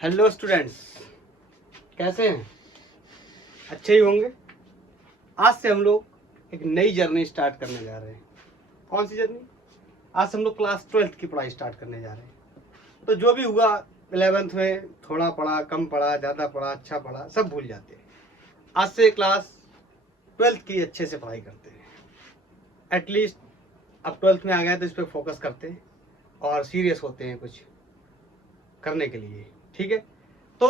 Hello students, कैसे हैं? अच्छे ही होंगे। आज से हम लोग एक नई जर्नी स्टार्ट करने जा रहे हैं। कौन सी जर्नी? आज से हम लोग क्लास 12th की पढ़ाई स्टार्ट करने जा रहे हैं। तो जो भी हुआ 11th में, थोड़ा पढ़ा, कम पढ़ा, ज़्यादा पढ़ा, अच्छा पढ़ा, सब भूल जाते हैं। आज से क्लास 12th की अच्छे से पढ़ाई करते हैं। एटलीस्ट अब 12th में आ गए तो इस पर फोकस करते हैं और सीरियस होते हैं कुछ करने के लिए। ठीक है, तो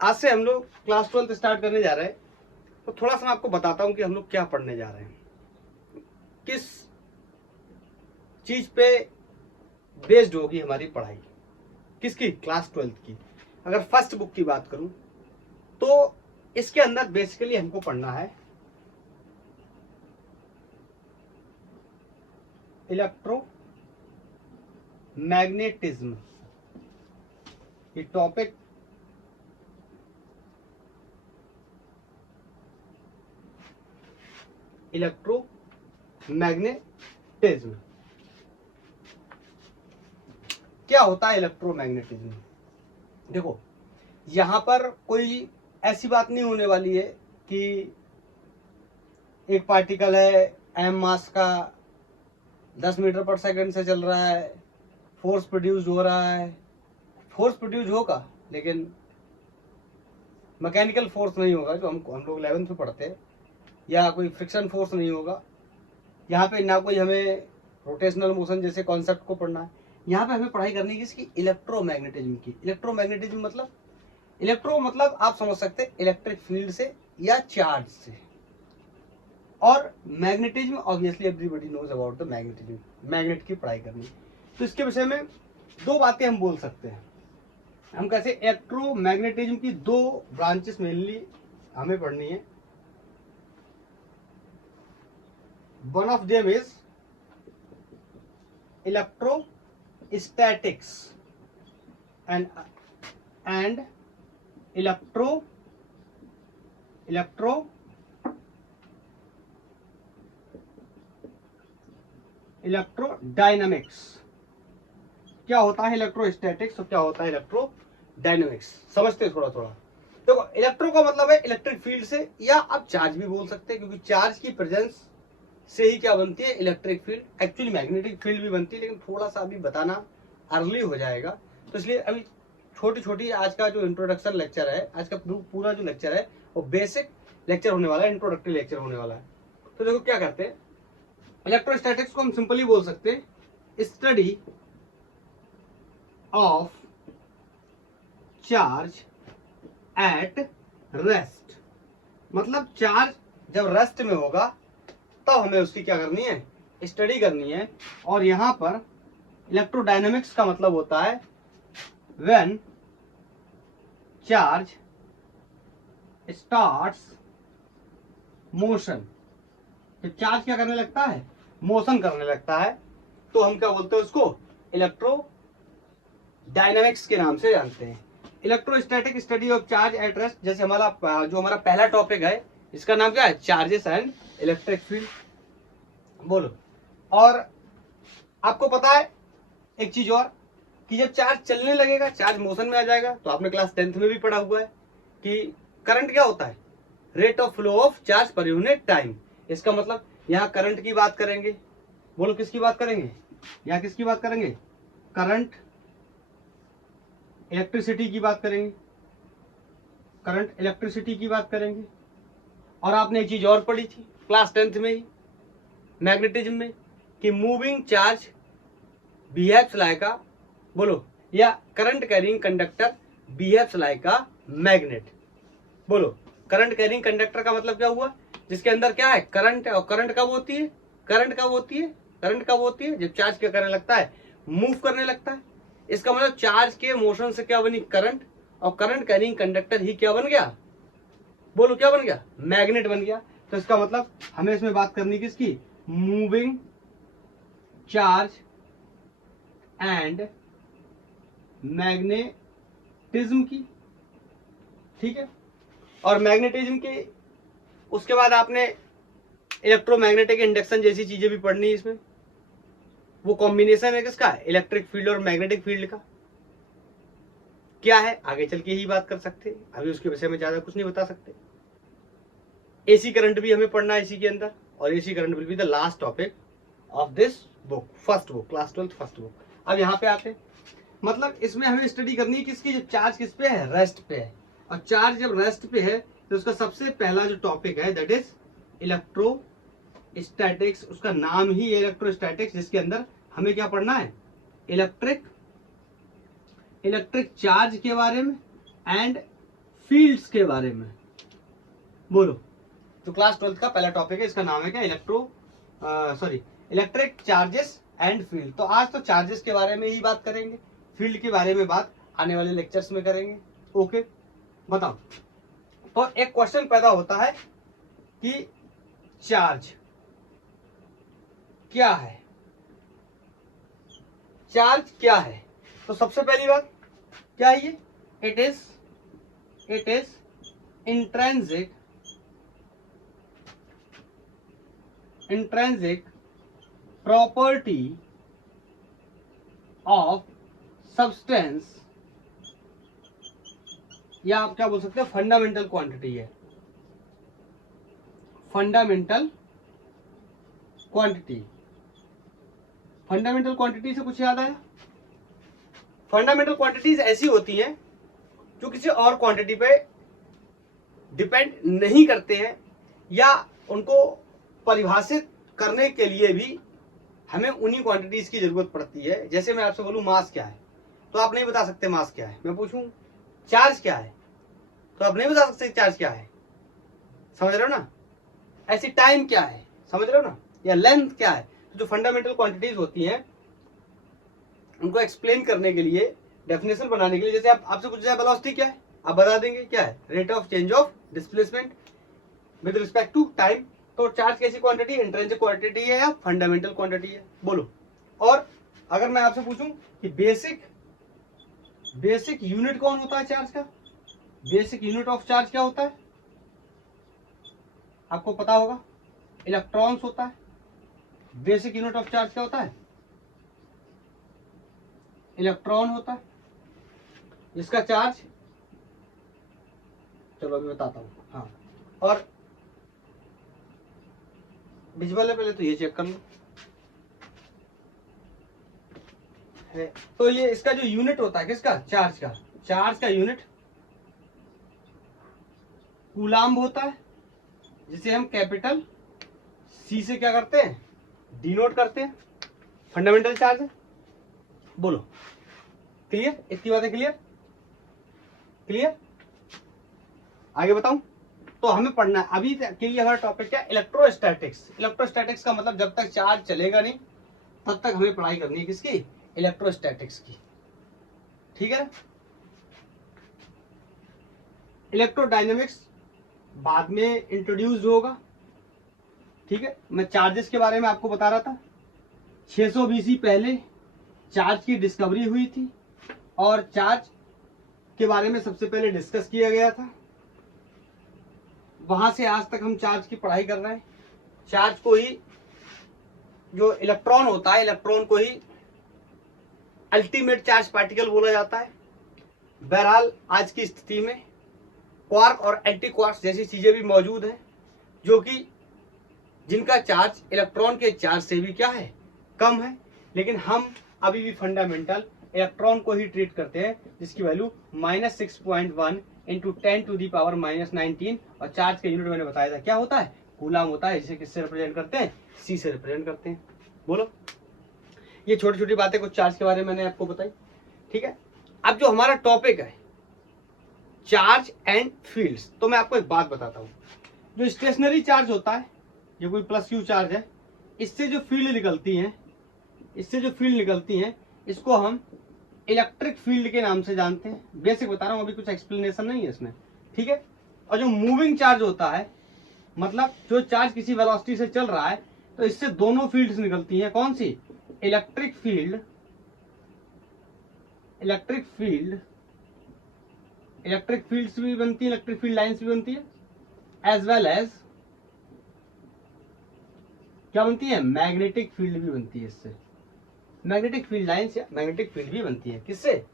आज से हम लोग क्लास 12th स्टार्ट करने जा रहे हैं। तो थोड़ा सा मैं आपको बताता हूँ कि हम लोग क्या पढ़ने जा रहे हैं, किस चीज पे बेस्ड होगी हमारी पढ़ाई। किसकी? क्लास 12th की। अगर फर्स्ट बुक की बात करूं तो इसके अंदर बेसिकली हमको पढ़ना है इलेक्ट्रोमैग्नेटिज्म। ये टॉपिक इलेक्ट्रोमैग्नेटिज्म। क्या होता है इलेक्ट्रोमैग्नेटिज्म? देखो, यहां पर कोई ऐसी बात नहीं होने वाली है कि एक पार्टिकल है एम मास का, 10 मीटर पर सेकंड से चल रहा है, फोर्स प्रोड्यूस हो रहा है। फोर्स प्रोड्यूस होगा लेकिन मैकेनिकल फोर्स नहीं होगा जो हम लोग 11th में पढ़ते हैं, या कोई फ्रिक्शन फोर्स नहीं होगा। यहाँ पे ना कोई हमें रोटेशनल मोशन जैसे कॉन्सेप्ट को पढ़ना है। यहाँ पे हमें पढ़ाई करनी है किसकी? इलेक्ट्रोमैग्नेटिज्म की। इलेक्ट्रोमैग्नेटिज्म मतलब, इलेक्ट्रो मतलब आप समझ सकते हैं इलेक्ट्रिक फील्ड से या चार्ज से, और magnetism obviously everybody knows about the magnetism. Magnet की पढ़ाई करनी। तो इसके विषय में दो बातें हम बोल सकते हैं। हम कैसे? इलेक्ट्रोमैग्नेटिज्म की दो ब्रांचेस मेनली हमें पढ़नी है। One of them is electrostatics and electrodynamics. क्या होता है इलेक्ट्रोस्टैटिक्स और क्या होता है इलेक्ट्रोडायनामिक्स? समझते हैं थोड़ा थोड़ा। देखो, इलेक्ट्रो का मतलब है इलेक्ट्रिक फील्ड से, या आप चार्ज भी बोल सकते हैं, क्योंकि चार्ज की प्रेजेंस से ही क्या बनती है? Electric field. Actually magnetic field भी बनती है, लेकिन थोड़ा सा अभी बताना अर्ली हो जाएगा, तो इसलिए अभी छोटी छोटी आज का जो इंट्रोडक्शन लेक्चर है, आज का पूरा जो लेक्चर है वो बेसिक लेक्चर होने वाला है, इंट्रोडक्टरी लेक्चर होने वाला है। तो देखो क्या करते हैं, इलेक्ट्रोस्टैटिक्स को हम सिंपली बोल सकते हैं study of charge at rest. मतलब चार्ज जब रेस्ट में होगा तब हमें उसकी क्या करनी है? स्टडी करनी है। और यहां पर इलेक्ट्रोडायनामिक्स का मतलब होता है व्हेन चार्ज स्टार्ट्स मोशन। जब चार्ज क्या करने लगता है? मोशन करने लगता है, तो हम क्या बोलते हैं उसको? इलेक्ट्रोडायनामिक्स के नाम से जानते हैं। Electrostatic study of charge at rest, जैसे हमारा पहला टॉपिक है, इसका नाम क्या है? Charges and electric field. बोलो। और आपको पता है एक चीज और, कि जब चार्ज चलने लगेगा, चार्ज मोशन में आ जाएगा, तो आपने क्लास 10th में भी पढ़ा हुआ है कि करंट क्या होता है? Rate of flow of charge per unit time. इसका मतलब यहाँ करंट की बात करेंगे। बोलो, किसकी बात करेंगे? यहाँ किसकी बात करेंगे? करंट, इलेक्ट्रिसिटी की बात करेंगे। करंट इलेक्ट्रिसिटी की बात करेंगे। और आपने एक चीज और पढ़ी थी क्लास 10th में ही मैग्नेटिज्म में, कि मूविंग चार्ज बिहेव्स लाइक अ, बोलो, या current carrying conductor behaves like a magnet. बोलो, करंट कैरिंग कंडक्टर का मतलब क्या हुआ? जिसके अंदर क्या है? करंट। और करंट कब होती है? करंट कब होती है? करंट कब होती है? जब चार्ज क्या करने लगता है? मूव करने लगता है। इसका मतलब चार्ज के मोशन से क्या बनी? करंट। और करंट कैरिंग कंडक्टर ही क्या बन गया? बोलो, क्या बन गया? मैग्नेट बन गया। तो इसका मतलब हमें इसमें बात करनी किसकी? मूविंग चार्ज एंड मैग्नेटिज्म की। ठीक है। और मैग्नेटिज्म के उसके बाद आपने इलेक्ट्रोमैग्नेटिक इंडक्शन जैसी चीजें भी पढ़नी है इसमें। वो कॉम्बिनेशन है किसका? इलेक्ट्रिक फील्ड और मैग्नेटिक फील्ड का। क्या है आगे चल के ही बात कर सकते हैं, अभी उसके विषय में ज्यादा कुछ नहीं बता सकते। एसी करंट भी हमें पढ़ना है इसी के अंदर, और AC current will be the last topic of this book, first book, class 12 first book. अब यहाँ पे आते हैं, मतलब इसमें हमें स्टडी करनी है किसकी, जब चार्ज किस पे है, रेस्ट पे है। और चार्ज जब रेस्ट पे है तो उसका सबसे पहला जो टॉपिक है दैट इज इलेक्ट्रोस्टैटिक्स। उसका नाम ही इलेक्ट्रोस्टैटिक्स, जिसके अंदर हमें क्या पढ़ना है, इलेक्ट्रिक चार्ज के बारे में एंड फील्ड्स के बारे में। बोलो, तो क्लास 12 का पहला टॉपिक है, इसका नाम है क्या, इलेक्ट्रिक चार्जेस एंड फील्ड। तो आज तो चार्जेस के बारे में ही बात करेंगे, फील्ड के बारे में बात आने वाले लेक्चर्स में करेंगे। ओके, बताओ। तो एक क्वेश्चन पैदा होता है कि चार्ज क्या है, चार्ज क्या है। तो सबसे पहली बात क्या है ये, it is intrinsic property of substance, या आप क्या बोल सकते हैं, फंडामेंटल क्वांटिटी है, फंडामेंटल क्वांटिटी। फंडामेंटल क्वांटिटी से कुछ याद आया? फंडामेंटल क्वांटिटीज ऐसी होती हैं जो किसी और क्वांटिटी पे डिपेंड नहीं करते हैं, या उनको परिभाषित करने के लिए भी हमें उन्हीं क्वांटिटीज की जरूरत पड़ती है। जैसे मैं आपसे बोलूं मास क्या है, तो आप नहीं बता सकते मास क्या है। मैं पूछूं चार्ज क्या है, तो आप नहीं बता सकते चार्ज क्या है, समझ रहे हो ना। ऐसी टाइम क्या है, समझ रहे हो ना, या लेंथ क्या है। तो जो फंडामेंटल क्वांटिटीज होती हैं उनको एक्सप्लेन करने के लिए, डेफिनेशन बनाने के लिए, जैसे आपसे पूछा जाए वेलोसिटी क्या है, आप बता देंगे क्या है, rate of change of displacement with respect to time. तो चार्ज कैसी क्वांटिटी, इंट्रिंसिक क्वांटिटी है या फंडामेंटल क्वांटिटी है, बोलो। और अगर मैं आपसे पूछूं कि बेसिक यूनिट कौन होता है चार्ज का, बेसिक यूनिट ऑफ चार्ज क्या होता है, आपको पता होगा, इलेक्ट्रॉन्स होता है। बेसिक यूनिट ऑफ चार्ज क्या होता है, इलेक्ट्रॉन होता है, जिसका चार्ज, चलो अभी बताता हूं। हाँ, और विजुअल है, पहले तो ये चेक कर लो है। तो ये इसका जो यूनिट होता है किसका, चार्ज का यूनिट कूलाम्ब होता है, जिसे हम कैपिटल सी से क्या करते हैं, डिनोट करते हैं। फंडामेंटल चार्ज है, बोलो। क्लियर, इतनी बातें क्लियर। आगे बताऊं, तो हमें पढ़ना है अभी के लिए हमारा टॉपिक क्या, इलेक्ट्रोस्टैटिक्स। इलेक्ट्रोस्टैटिक्स का मतलब जब तक चार्ज चलेगा नहीं तब तक हमें पढ़ाई करनी है किसकी, इलेक्ट्रोस्टैटिक्स की, ठीक है ना। इलेक्ट्रोडायनेमिक्स बाद में इंट्रोड्यूस होगा, ठीक है। मैं चार्जेस के बारे में आपको बता रहा था, 600 BC पहले चार्ज की डिस्कवरी हुई थी, और चार्ज के बारे में सबसे पहले डिस्कस किया गया था। वहां से आज तक हम चार्ज की पढ़ाई कर रहे हैं। चार्ज को ही, जो इलेक्ट्रॉन होता है, इलेक्ट्रॉन को ही अल्टीमेट चार्ज पार्टिकल बोला जाता है। बहरहाल आज की स्थिति में क्वार्क और एंटी क्वार्क जैसी चीजें भी मौजूद हैं, जो कि जिनका चार्ज इलेक्ट्रॉन के चार्ज से भी क्या है, कम है। लेकिन हम अभी भी फंडामेंटल इलेक्ट्रॉन को ही ट्रीट करते हैं, जिसकी वैल्यू -6.1 इंटू 10⁻⁻19, और चार्ज का यूनिट मैंने बताया था क्या होता है, कूलाम होता है, जिसे किससे रिप्रेजेंट करते हैं, सी से रिप्रेजेंट करते हैं। बोलो, ये छोटी छोटी बातें कुछ चार्ज के बारे में मैंने आपको बताई, ठीक है। अब जो हमारा टॉपिक है चार्ज एंड फील्ड्स, तो मैं आपको एक बात बताता हूँ। जो स्टेशनरी चार्ज होता है, जो कोई +Q चार्ज है, इससे जो फील्ड निकलती हैं, इसको हम इलेक्ट्रिक फील्ड के नाम से जानते हैं। बेसिक बता रहा हूं, अभी कुछ एक्सप्लेनेशन नहीं है इसमें, ठीक है। और जो मूविंग चार्ज होता है, मतलब जो चार्ज किसी वेलोसिटी से चल रहा है, तो इससे दोनों फील्ड्स निकलती हैं। कौन सी, इलेक्ट्रिक फील्ड्स भी बनती है, इलेक्ट्रिक फील्ड लाइन्स भी बनती है, एज वेल एज क्या बनती है, मैग्नेटिक फील्ड भी बनती है। इससे मैग्नेटिक फील्ड लाइन्स या मैग्नेटिक फील्ड भी बनती है, किससे,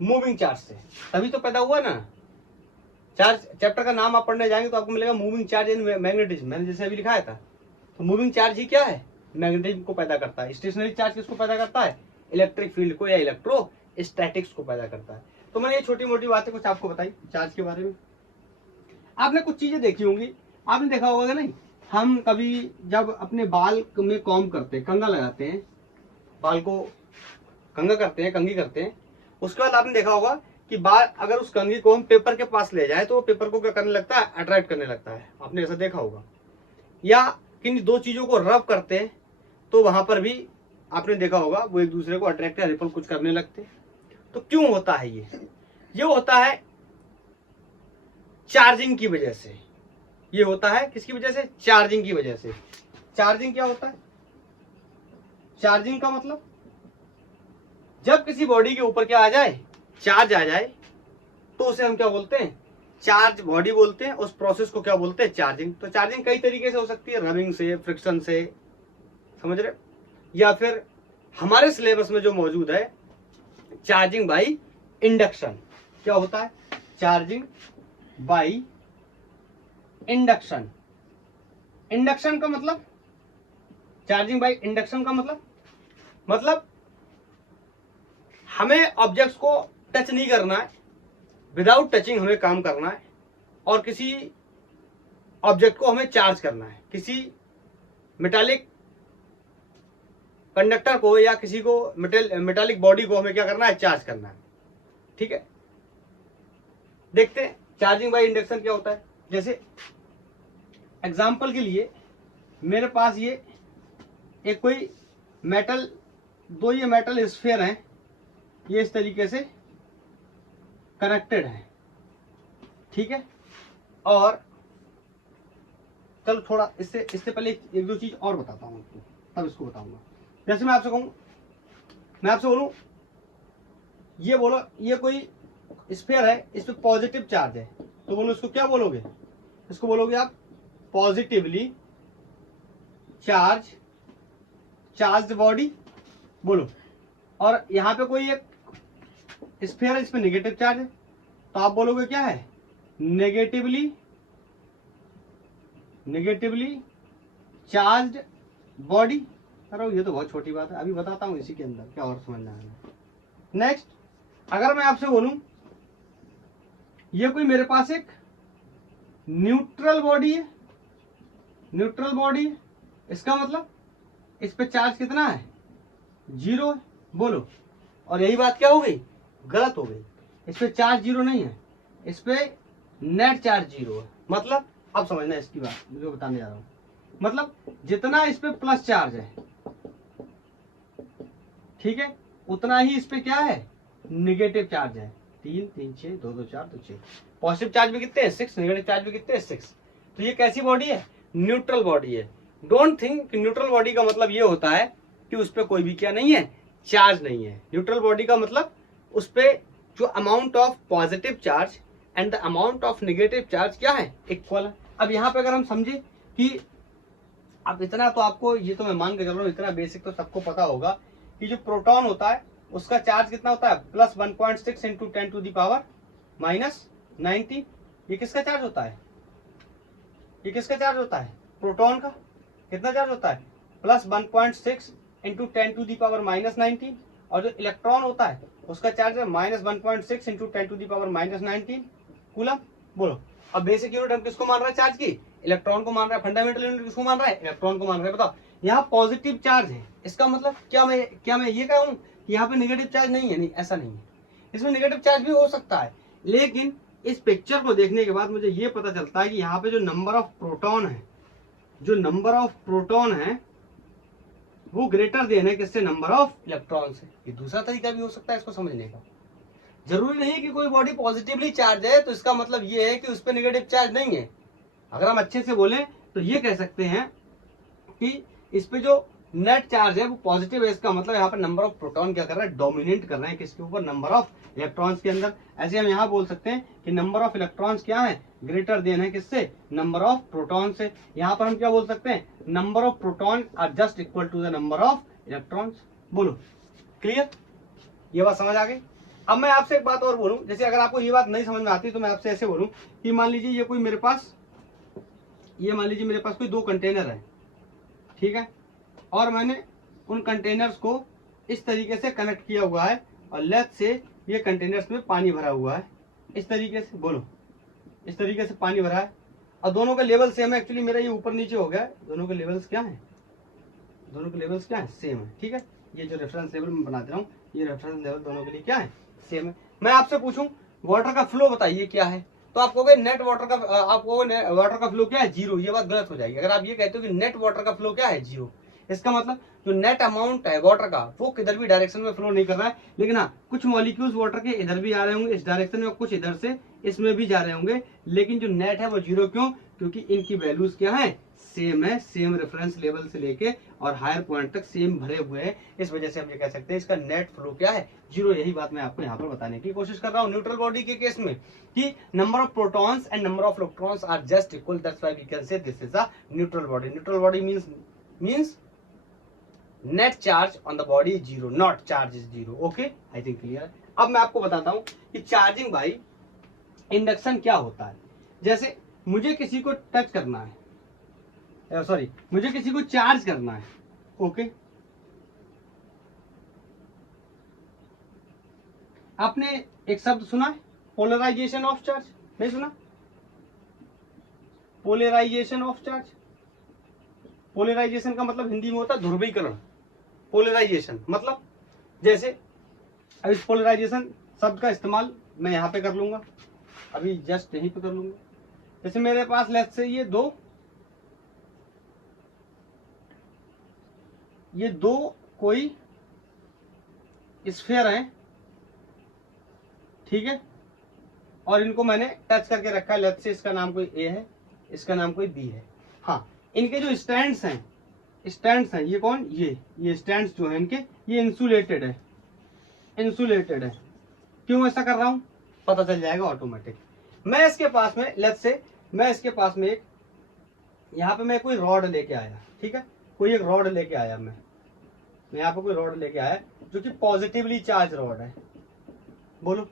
मूविंग चार्ज से, तभी तो पैदा हुआ ना। चार्ज चैप्टर का नाम आप पढ़ने जाएंगे तो आपको मिलेगा मूविंग चार्ज इन मैग्नेटिज्म, मैंने जैसे अभी लिखाया था। तो मूविंग चार्ज ही क्या है, मैग्नेटिज्म को पैदा करता है। स्टेशनरी चार्ज किसको पैदा करता है, इलेक्ट्रिक फील्ड को या इलेक्ट्रोस्टैटिक्स को पैदा करता है। तो मैंने ये छोटी मोटी बातें कुछ आपको बताई चार्ज के बारे में। आपने कुछ चीजें देखी होंगी, आपने देखा होगा नहीं, हम कभी जब अपने बाल में कॉम्ब करते हैं, कंघा लगाते हैं, बाल को कंघा करते हैं, कंघी करते हैं, उसके बाद आपने देखा होगा कि बाल अगर उस कंघी को हम पेपर के पास ले जाए तो वो पेपर को क्या करने लगता है, अट्रैक्ट करने लगता है। आपने ऐसा देखा होगा। या किन दो चीजों को रब करते हैं तो वहां पर भी आपने देखा होगा वो एक दूसरे को अट्रैक्ट या रिपल कुछ करने लगते हैं। तो क्यों होता है ये होता है चार्जिंग की वजह से। ये होता है किसकी वजह से, चार्जिंग की वजह से। चार्जिंग क्या होता है, चार्जिंग का मतलब जब किसी बॉडी के ऊपर क्या आ जाए, चार्ज आ जाए, तो उसे हम क्या बोलते हैं, चार्ज बॉडी बोलते हैं। उस प्रोसेस को क्या बोलते हैं, चार्जिंग। तो चार्जिंग कई तरीके से हो सकती है, रबिंग से, फ्रिक्शन से, समझ रहे, या फिर हमारे सिलेबस में जो मौजूद है चार्जिंग बाई इंडक्शन। क्या होता है, चार्जिंग बाई इंडक्शन। इंडक्शन का मतलब, चार्जिंग बाई इंडक्शन का मतलब हमें ऑब्जेक्ट्स को टच नहीं करना है, विदाउट टचिंग हमें काम करना है, और किसी ऑब्जेक्ट को हमें चार्ज करना है। किसी मेटालिक कंडक्टर को या किसी को मेटालिक बॉडी को हमें क्या करना है, चार्ज करना है। ठीक है, देखते हैं चार्जिंग बाय इंडक्शन क्या होता है। जैसे एग्जांपल के लिए मेरे पास ये एक कोई मेटल, दो ये मेटल स्फीयर हैं, ये इस तरीके से कनेक्टेड है। ठीक है, और चलो थोड़ा इससे पहले एक दो चीज और बताता हूँ आपको, तब इसको बताऊंगा। जैसे मैं आपसे कहूँ, मैं आपसे बोलूं ये बोलो, ये कोई स्फीयर है, इस पे पॉजिटिव चार्ज है, तो बोलो इसको क्या बोलोगे, इसको बोलोगे आप पॉजिटिवली चार्ज बॉडी बोलो। और यहाँ पे कोई एक स्फीयर है, इस पे नेगेटिव चार्ज है, तो आप बोलोगे क्या है, नेगेटिवली चार्ज बॉडी। अरे ये तो बहुत छोटी बात है, अभी बताता हूँ इसी के अंदर क्या और समझना है। नेक्स्ट, अगर मैं आपसे बोलूं ये कोई मेरे पास एक न्यूट्रल बॉडी है, न्यूट्रल बॉडी है, इसका मतलब इस पे चार्ज कितना है, 0 है, बोलो। और यही बात क्या हो गई, गलत हो गई। इस पे चार्ज 0 नहीं है, इस पे नेट चार्ज 0 है। मतलब अब समझना इसकी बात जो बताने जा रहा हूं, मतलब जितना इस पे प्लस चार्ज है, ठीक है, उतना ही इस पे क्या है, निगेटिव चार्ज है। 3 3 6 2 2 4 2 6। पॉजिटिव चार्ज भी कितने हैं, 6, नेगेटिव चार्ज भी कितने हैं, 6। तो ये कैसी बॉडी है, न्यूट्रल बॉडी है। डोंट थिंक कि न्यूट्रल बॉडी का मतलब ये होता है कि उस पर कोई भी क्या नहीं है, चार्ज नहीं है। न्यूट्रल बॉडी का मतलब उस पर जो amount of positive charge and the amount of negative charge क्या है, इक्वल है। अब यहाँ पे अगर हम समझे कि अब इतना तो आपको, ये तो मैं मान के चल रहा हूँ, इतना बेसिक तो सबको पता होगा कि जो प्रोटॉन होता है उसका चार्ज कितना होता है, plus 1.6 into 10 to the power -19। ये किसका चार्ज होता है, ये किसका चार्ज होता है, प्रोटॉन का। कितना चार्ज होता है, plus 1.6 into 10 to the power -19। और जो इलेक्ट्रॉन होता है उसका चार्ज है -1.6 into 10 to the power -19 coulomb. बोलो, अब बेसिक यूनिट हम किसको मान रहे हैं, चार्ज की, इलेक्ट्रॉन को मान रहा है। फंडामेंटल यूनिट किसको मान रहा है, इलेक्ट्रॉन को मान रहा है। बताओ, यहाँ पॉजिटिव चार्ज है, इसका मतलब क्या मैं ये कहूँ कि यहाँ पे नेगेटिव चार्ज नहीं है, नहीं, ऐसा नहीं है। इसमें नेगेटिव चार्ज भी हो सकता है, लेकिन इस पिक्चर को देखने के बाद मुझे ये पता चलता है कि यहाँ पे जो नंबर ऑफ प्रोटॉन है, जो नंबर ऑफ प्रोटॉन है वो ग्रेटर देन है किससे, नंबर ऑफ इलेक्ट्रॉन से। ये दूसरा तरीका भी हो सकता है इसको समझने का। जरूरी नहीं है कि कोई बॉडी पॉजिटिवली चार्ज है तो इसका मतलब ये है कि उस पर नेगेटिव चार्ज नहीं है। अगर हम अच्छे से बोले तो ये कह सकते हैं कि इस पे जो नेट चार्ज है वो पॉजिटिव है। इसका मतलब यहाँ पर नंबर ऑफ प्रोटॉन क्या कर रहा है, डोमिनेट कर रहे हैं किसके ऊपर, नंबर ऑफ इलेक्ट्रॉन्स के अंदर। ऐसे हम यहाँ बोल सकते हैं कि नंबर ऑफ इलेक्ट्रॉन्स क्या है, ग्रेटर देन है किससे, नंबर ऑफ प्रोटॉन से। यहाँ पर हम क्या बोल सकते हैं, number of proton are just equal to the number of electrons. बोलो, क्लियर, ये बात समझ आ गई। अब मैं आपसे एक बात और बोलूं, जैसे अगर आपको ये बात नहीं समझ में आती तो मैं आपसे ऐसे बोलूं कि मान लीजिए ये कोई मेरे पास, ये मान लीजिए मेरे पास कोई 2 कंटेनर है, ठीक है, और मैंने उन कंटेनर्स को इस तरीके से कनेक्ट किया हुआ है और लेफ्ट से ये कंटेनर्स में पानी भरा हुआ है, इस तरीके से, बोलो, इस तरीके से पानी भरा है और दोनों का लेवल सेम है। एक्चुअली मेरा ये ऊपर नीचे हो गया है, दोनों के लेवल्स क्या है, दोनों के लेवल्स क्या है, सेम है, ठीक है। ये जो रेफरेंस लेवल मैं बना दे रहा हूँ, ये रेफरेंस लेवल दोनों के लिए क्या है, सेम है। मैं आपसे पूछूं वाटर का फ्लो बताइए क्या है, तो आप कहोगे नेट वाटर का, आप कहोगे वाटर का फ्लो क्या है, 0। ये बात गलत हो जाएगी। अगर आप ये कहते हो कि नेट वाटर का फ्लो क्या है, 0, इसका मतलब जो नेट अमाउंट है वाटर का वो किधर भी डायरेक्शन में फ्लो नहीं कर रहा है, लेकिन हाँ कुछ मॉलिक्यूल्स वाटर के इधर भी आ रहे होंगे इस डायरेक्शन में और कुछ इधर से इसमें भी जा रहे होंगे, लेकिन जो नेट है वो 0 क्यों, क्योंकि इनकी वैल्यूज क्या है, सेम है, सेम रेफरेंस लेवल से लेके और हायर पॉइंट तक सेम भरे हुए हैं। इस वजह से हम ये कह सकते हैं इसका नेट फ्लो क्या है, 0। यही बात मैं आपको यहाँ पर बताने की कोशिश कर रहा हूँ न्यूट्रल बॉडी के केस में कि number of protons and number of electrons are just equal, that's why we can say this is a neutral body. Neutral body means net charge on the body is 0, not charge is 0। Okay, I think clear. अब मैं आपको बताता हूं कि charging by induction क्या होता है। जैसे मुझे किसी को टच करना है, सॉरी मुझे किसी को चार्ज करना है, ओके, आपने एक शब्द सुना है पोलराइजेशन ऑफ चार्ज, नहीं सुना, पोलराइजेशन ऑफ चार्ज। पोलराइजेशन का मतलब हिंदी में होता है ध्रुवीकरण। पोलराइजेशन मतलब जैसे अब इस पोलराइजेशन शब्द का इस्तेमाल मैं यहाँ पे कर लूंगा, अभी जस्ट यहीं पे कर लूंगा। जैसे मेरे पास लेफ्ट से ये दो कोई स्फीयर हैं, ठीक है, और इनको मैंने टच करके रखा है लेफ्ट से, इसका नाम कोई ए है, इसका नाम कोई बी है। हाँ, इनके जो स्टैंड्स हैं ये कौन, ये स्टैंड्स जो है इनके, ये इंसुलेटेड है, इंसुलेटेड है। क्यों ऐसा कर रहा हूं पता चल जाएगा ऑटोमेटिक। मैं इसके पास में लेट्स से मैं इसके पास में एक यहाँ पे मैं कोई रॉड लेके आया, ठीक है, कोई एक रॉड लेके आया, मैं यहाँ पे कोई रॉड लेके आया जो कि पॉजिटिवली चार्ज रॉड है, बोलो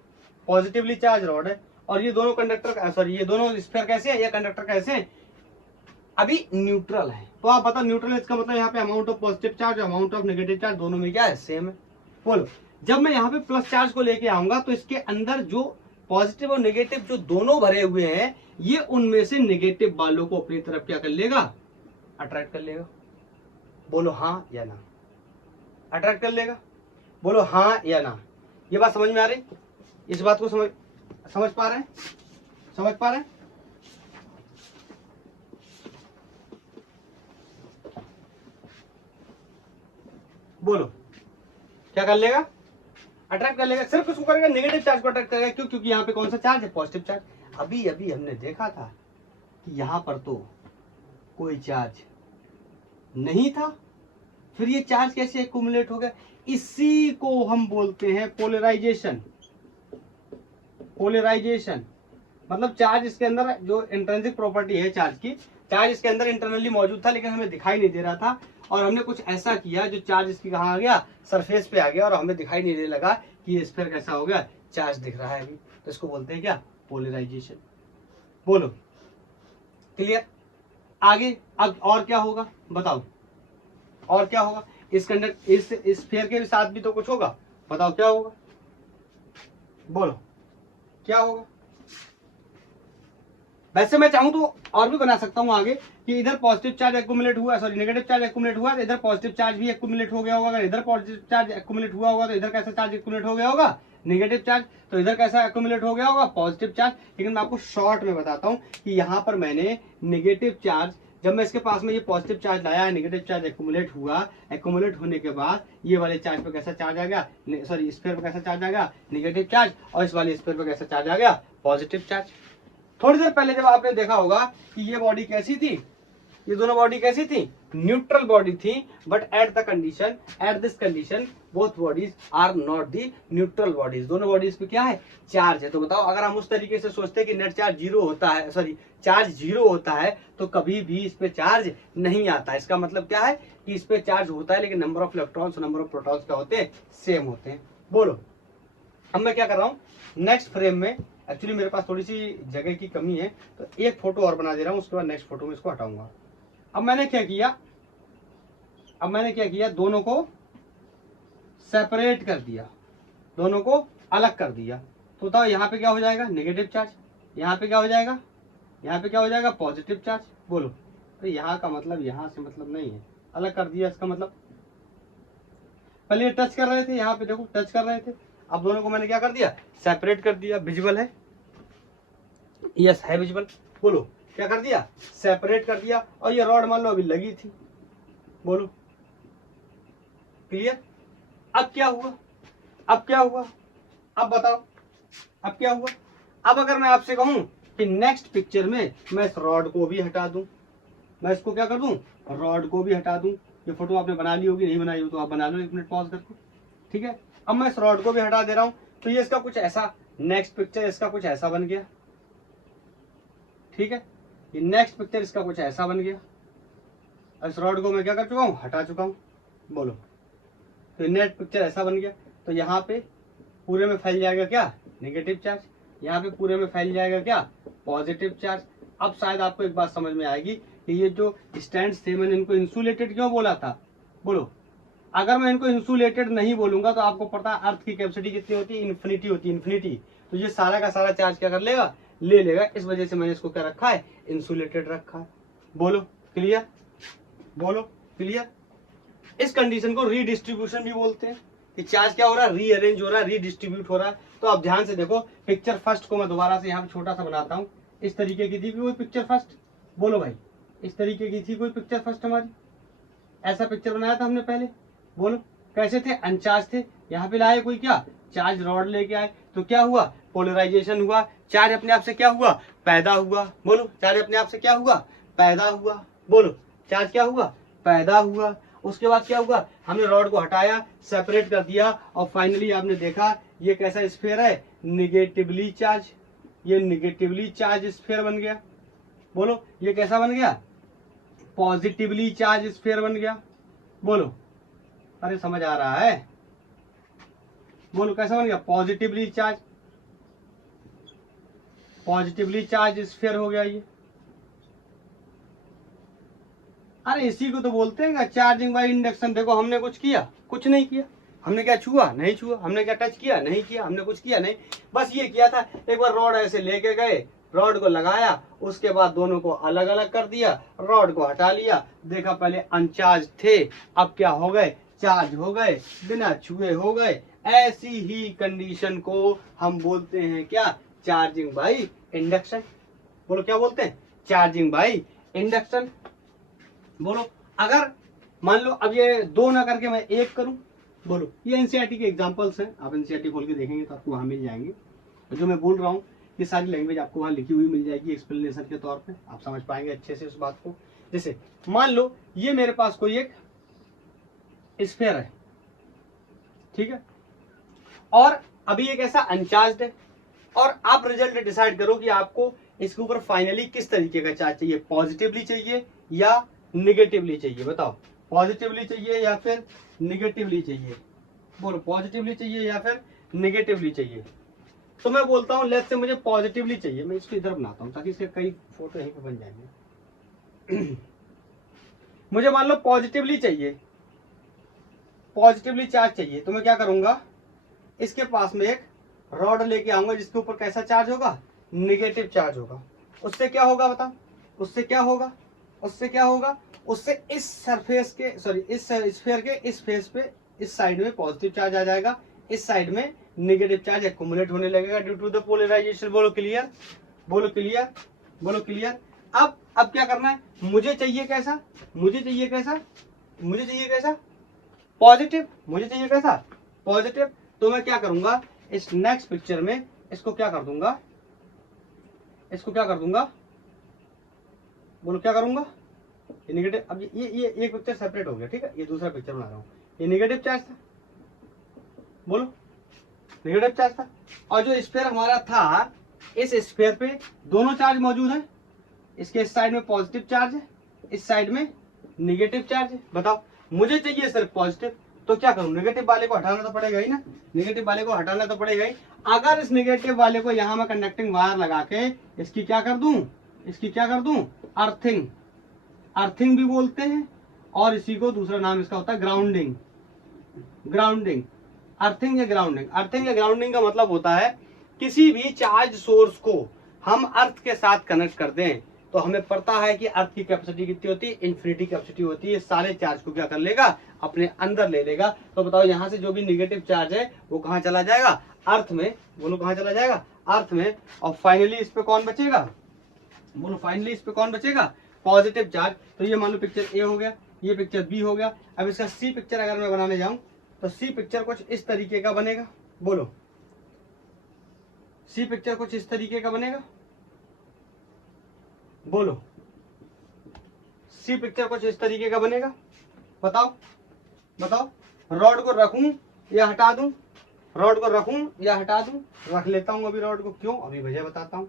पॉजिटिवली चार्ज रॉड है, और ये दोनों कंडक्टर, सॉरी ये दोनों स्फीयर कैसे है, ये कंडक्टर कैसे है, अभी न्यूट्रल है। तो आप बताओ न्यूट्रल है, इसका मतलब यहाँ पे amount of positive charge, amount of negative charge दोनों में क्या है, सेम है। बोलो जब मैं यहाँ पे प्लस चार्ज को लेके आऊंगा तो इसके अंदर जो पॉजिटिव और नेगेटिव जो दोनों भरे हुए हैं, ये उनमें से नेगेटिव वालों को अपनी तरफ क्या कर लेगा, अट्रैक्ट कर लेगा। बोलो हाँ या ना, अट्रैक्ट कर लेगा, बोलो हाँ या ना। ये बात समझ में आ रही, इस बात को समझ पा रहे हैं, समझ पा रहे हैं। बोलो क्या कर लेगा, अट्रैक्ट कर लेगा। सिर्फ उसको करेगा, नेगेटिव चार्ज को अट्रैक्ट करेगा। क्यों, क्योंकि यहाँ पे कौन सा चार्ज है, पॉजिटिव चार्ज। अभी अभी हमने देखा था कि यहाँ पर तो कोई चार्ज नहीं था, फिर ये चार्ज कैसे एक्यूमुलेट हो गया, इसी को हम बोलते हैं पोलराइजेशन। पोलराइजेशन मतलब चार्ज इसके अंदर जो इंट्रिंसिक प्रॉपर्टी है चार्ज की, चार्ज इसके अंदर इंटरनली मौजूद था लेकिन हमें दिखाई नहीं दे रहा था, और हमने कुछ ऐसा किया जो चार्ज इसकी कहाँ आ गया, सरफेस पे आ गया, और हमें दिखाई नहीं देने लगा कि ये स्फीयर कैसा हो गया, चार्ज दिख रहा है अभी, तो इसको बोलते हैं क्या, पोलराइजेशन। बोलो क्लियर। आगे अब और क्या होगा बताओ, और क्या होगा, इस स्फीयर के साथ भी तो कुछ होगा, बताओ क्या होगा, बोलो क्या होगा। वैसे मैं चाहूं तो और भी बना सकता हूं आगे कि इधर पॉजिटिव चार्ज एक्यूमुलेट हुआ, सॉरी नेगेटिव चार्ज एक्यूमुलेट हुआ, तो इधर पॉजिटिव चार्ज भी एक्यूमुलेट हो गया होगा। अगर इधर पॉजिटिव चार्ज एक्यूमुलेट हुआ होगा तो इधर कैसा चार्ज एक्यूमुलेट हो गया होगा, नेगेटिव चार्ज, तो इधर कैसा एक्यूमुलेट हो गया होगा, पॉजिटिव चार्ज। लेकिन मैं आपको शॉर्ट में बताता हूं कि यहाँ पर मैंने नेगेटिव चार्ज, जब मैं इसके पास में ये पॉजिटिव चार्ज लाया, नेगेटिव चार्ज एक्यूमुलेट हुआ, एक्यूमुलेट होने के बाद ये वाले चार्ज पे कैसा चार्ज आ गया, सॉरी स्फीयर पे कैसा चार्ज आ गया, नेगेटिव चार्ज, और इस वाले स्फीयर पे कैसा चार्ज आ गया, पॉजिटिव चार्ज। थोड़ी देर पहले जब आपने देखा होगा कि ये बॉडी कैसी थी, ये दोनों बॉडी कैसी थी, न्यूट्रल बॉडी थी, but at this condition both bodies are not the neutral bodies. दोनों बॉडीज पे क्या है, चार्ज है। तो बताओ अगर हम उस तरीके से सोचते हैं कि नेट चार्ज 0 होता है, सॉरी चार्ज 0 होता है, तो कभी भी इस पे चार्ज नहीं आता। इसका मतलब क्या है कि इस पे चार्ज होता है लेकिन नंबर ऑफ इलेक्ट्रॉन्स और नंबर ऑफ प्रोटॉन्स क्या होते हैं, सेम होते हैं। बोलो अब मैं क्या कर रहा हूँ, नेक्स्ट फ्रेम में एक्चुअली मेरे पास थोड़ी सी जगह की कमी है, तो एक फोटो और बना दे रहा हूँ, उसके बाद नेक्स्ट फोटो में इसको हटाऊंगा। अब मैंने क्या किया, दोनों को सेपरेट कर दिया, दोनों को अलग कर दिया। तो बताओ यहाँ पे क्या हो जाएगा, नेगेटिव चार्ज, यहाँ पे क्या हो जाएगा, यहाँ पे क्या हो जाएगा, पॉजिटिव चार्ज। बोलो, तो यहाँ का मतलब यहाँ से मतलब नहीं है, अलग कर दिया इसका मतलब। पहले टच कर रहे थे, यहाँ पे देखो टच कर रहे थे, अब दोनों को मैंने क्या कर दिया, सेपरेट कर दिया। विजुअल है, यस है विजुअल। बोलो क्या कर दिया, सेपरेट कर दिया। और ये रॉड मान लो अभी लगी थी, बोलो क्लियर। अब क्या हुआ, अब बताओ अब क्या हुआ। अब अगर मैं आपसे कहूं कि नेक्स्ट पिक्चर में मैं इस रॉड को भी हटा दूं, मैं इसको क्या कर दूं, रॉड को भी हटा दूं। ये फोटो आपने बना ली होगी, नहीं बनाई हो तो आप बना लो, 1 मिनट पॉज करके, ठीक है। अब मैं इस रॉड को भी हटा दे रहा हूं, तो ये इसका कुछ ऐसा, नेक्स्ट पिक्चर इसका कुछ ऐसा बन गया, ठीक है। ये नेक्स्ट पिक्चर इसका कुछ ऐसा बन गया। इस रॉड को मैं क्या कर चुका हूं, हटा चुका हूं। बोलो, तो नेक्स्ट पिक्चर ऐसा बन गया। तो यहाँ पे पूरे में फैल जाएगा क्या, नेगेटिव चार्ज, यहाँ पे पूरे में फैल जाएगा क्या, पॉजिटिव चार्ज। अब शायद आपको एक बात समझ में आएगी कि ये जो स्टैंड थे मैंने इनको इंसुलेटेड क्यों बोला था। बोलो, अगर मैं इनको इंसुलेटेड नहीं बोलूंगा तो आपको पता है अर्थ की कैपेसिटी कितनी होती है, इन्फिनिटी होती है, इन्फिनिटी। तो ये सारा का सारा चार्ज क्या कर लेगा, ले लेगा। इस वजह से मैंने इसको क्या रखा है, इंसुलेटेड रखा है। बोलो क्लियर, बोलो क्लियर। इस कंडीशन को रीडिस्ट्रीब्यूशन भी बोलते हैं, कि चार्ज क्या हो रहा है, रीअरेंज हो रहा है, रीडिस्ट्रीब्यूट हो रहा है। तो आप ध्यान से देखो, पिक्चर फर्स्ट को मैं दोबारा से यहाँ पे छोटा सा बनाता हूँ। इस तरीके की थी कोई पिक्चर फर्स्ट, बोलो भाई, इस तरीके की थी कोई पिक्चर फर्स्ट हमारी, ऐसा पिक्चर बनाया था हमने पहले। बोलो कैसे थे, अनचार्ज थे। यहाँ पे लाए कोई क्या, चार्ज रॉड लेके आए, तो क्या हुआ, पोलराइजेशन हुआ, चार्ज अपने आप से क्या हुआ, पैदा हुआ। बोलो, चार्ज अपने आप से क्या हुआ, पैदा हुआ। बोलो, चार्ज क्या हुआ, पैदा हुआ। उसके बाद क्या हुआ, हमने रॉड को हटाया, सेपरेट कर दिया, और फाइनली आपने देखा ये कैसा स्फीयर है, निगेटिवली चार्ज। ये निगेटिवली चार्ज स्फीयर बन गया। बोलो, ये कैसा बन गया, पॉजिटिवली चार्ज स्फीयर बन गया। बोलो, अरे समझ आ रहा है, बोलो कैसा बन गया, पॉजिटिवली चार्ज स्फीयर हो गया ये। अरे इसी को तो बोलते हैं चार्जिंग बाय इंडक्शन। देखो हमने कुछ किया, कुछ नहीं किया, हमने क्या छुआ, नहीं छुआ, हमने क्या टच किया, नहीं किया, हमने कुछ किया नहीं, बस ये किया था एक बार रॉड ऐसे लेके गए, रॉड को लगाया, उसके बाद दोनों को अलग अलग कर दिया, रॉड को हटा लिया, देखा पहले अनचार्ज थे, अब क्या हो गए, चार्ज हो गए, बिना छुए हो गए। ऐसी ही कंडीशन को हम बोलते हैं क्या, चार्जिंग बाय इंडक्शन। बोलो क्या बोलते हैं, चार्जिंग बाय इंडक्शन। बोलो, अगर मान लो अब ये 2 ना करके मैं 1 करूं, बोलो, ये एनसीईआरटी के एग्जांपल्स हैं, आप एनसीईआरटी खोल के देखेंगे तो आपको वहां मिल जाएंगे। जो मैं बोल रहा हूँ ये सारी लैंग्वेज आपको वहां लिखी हुई मिल जाएगी, एक्सप्लेनेशन के तौर पे आप समझ पाएंगे अच्छे से उस बात को। जैसे मान लो ये मेरे पास कोई एक स्फीयर है, ठीक है, और अभी एक ऐसा अनचार्ज है, और आप रिजल्ट डिसाइड करो कि आपको इसके ऊपर फाइनली किस तरीके का चार्ज चाहिए, पॉजिटिवली चाहिए या निगेटिवली चाहिए। बताओ, पॉजिटिवली चाहिए या फिर निगेटिवली चाहिए। बोलो, पॉजिटिवली चाहिए या फिर निगेटिवली चाहिए। तो मैं बोलता हूं लेट्स से मुझे पॉजिटिवली चाहिए, मैं इसको इधर बनाता हूं ताकि इसके कई फोटो यहीं पे बन जाएंगे। मुझे मान लो पॉजिटिवली चाहिए, पॉजिटिवली चार्ज चाहिए, तो मैं क्या करूंगा, इसके पास में एक रॉड लेके आऊंगा जिसके ऊपर कैसा चार्ज होगा, निगेटिव चार्ज होगा। उससे क्या होगा बताओ, उससे क्या होगा, उससे क्या होगा, उससे इस सरफेस के सॉरी इस स्फीयर के इस फेस पे इस साइड में पॉजिटिव चार्ज आ जाएगा, इस साइड में नेगेटिव चार्ज एक्युमुलेट होने लगेगा ड्यू टू द पोलराइजेशन। बोलो क्लियर, बोलो क्लियर, बोलो क्लियर। अब क्या करना है, मुझे चाहिए कैसा, मुझे चाहिए कैसा, मुझे चाहिए कैसा, पॉजिटिव, मुझे चाहिए कैसा, पॉजिटिव। तो मैं क्या करूंगा, इस नेक्स्ट पिक्चर में इसको क्या कर दूंगा, इसको क्या कर दूंगा, बोलो क्या करूंगा, ये नेगेटिव। अब ये एक पिक्चर सेपरेट हो गया, ठीक है, ये दूसरा पिक्चर बना रहा हूं, ये नेगेटिव चार्ज था, बोलो नेगेटिव चार्ज था, और जो स्फीयर हमारा था, इस स्फीयर पे दोनों चार्ज मौजूद है, इसके इस साइड में पॉजिटिव चार्ज है, इस साइड में नेगेटिव चार्ज है। बताओ, मुझे चाहिए सिर्फ पॉजिटिव, तो क्या करूं, नेगेटिव वाले को हटाना तो पड़ेगा ही ना, नेगेटिव वाले को हटाना तो पड़ेगा ही। अगर इस नेगेटिव वाले को यहाँ मैं कंडक्टिंग वायर लगा के इसकी क्या कर दूं, इसकी क्या कर दूं, अर्थिंग, अर्थिंग भी बोलते हैं, और इसी को दूसरा नाम इसका होता है ग्राउंडिंग, ग्राउंडिंग, अर्थिंग या ग्राउंडिंग। अर्थिंग या ग्राउंडिंग का मतलब होता है किसी भी चार्ज सोर्स को हम अर्थ के साथ कनेक्ट कर दें तो हमें पता है कि अर्थ की कैपेसिटी कितनी होती है, इन्फिनिटी कैपेसिटी होती है, सारे चार्ज को क्या कर लेगा, अपने अंदर ले लेगा। तो बताओ यहाँ से जो भी निगेटिव चार्ज है वो कहाँ चला जाएगा, अर्थ में, बोलो कहाँ चला जाएगा, अर्थ में। और फाइनली इस पे कौन बचेगा, बोलो फाइनली इस पे कौन बचेगा, पॉजिटिव चार्ज। तो ये मान लो पिक्चर ए हो गया, ये पिक्चर बी हो गया। अब इसका सी पिक्चर अगर मैं बनाने जाऊं तो सी पिक्चर कुछ इस तरीके का बनेगा, बोलो सी पिक्चर कुछ इस तरीके का बनेगा, बोलो सी पिक्चर कुछ इस तरीके का बनेगा। बताओ बताओ, रॉड को रखूं या हटा दूं, रॉड को रखूं या हटा दूं, रख लेता हूं अभी रॉड को, क्यों, अभी वजह बताता हूं।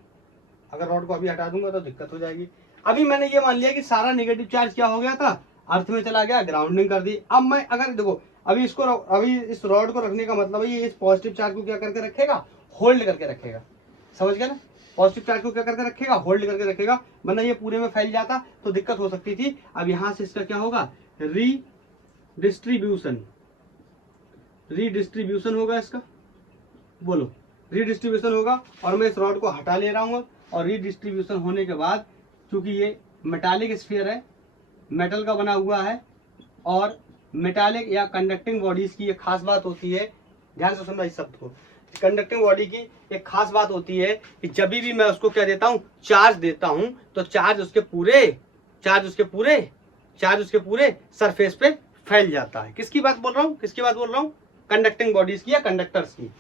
अगर रॉड को अभी हटा दूंगा तो दिक्कत हो जाएगी। अभी मैंने ये मान लिया कि सारा नेगेटिव चार्ज क्या हो गया था, अर्थ में चला गया, ग्राउंडिंग कर दी। अब मैं अगर देखो अभी इसको, अभी इस रॉड को रखने का मतलब है ये इस पॉजिटिव चार्ज को क्या करके रखेगा, होल्ड करके रखेगा, समझ गया ना, पॉजिटिव चार्ज को क्या करके रखेगा, होल्ड करके रखेगा, वरना ये पूरे में फैल जाता तो दिक्कत हो सकती थी। अब यहां से इसका क्या होगा, रीडिस्ट्रीब्यूशन, रीडिस्ट्रीब्यूशन होगा इसका, बोलो रीडिस्ट्रीब्यूशन होगा। और मैं इस रॉड को हटा ले रहा हूँ, और रीडिस्ट्रीब्यूशन होने के बाद चूंकि ये मेटालिक स्फीयर है, मेटल का बना हुआ है, और मेटालिक या कंडक्टिंग बॉडीज की एक खास बात होती है, ध्यान से सुनना इस शब्द को, कंडक्टिंग बॉडी की एक खास बात होती है कि जब भी मैं उसको क्या देता हूं, चार्ज देता हूं, तो चार्ज उसके पूरे सरफेस पे फैल जाता है। किसकी बात बोल रहा हूं, किसकी बात बोल रहा हूं, कंडक्टिंग बॉडीज की या कंडक्टर्स की,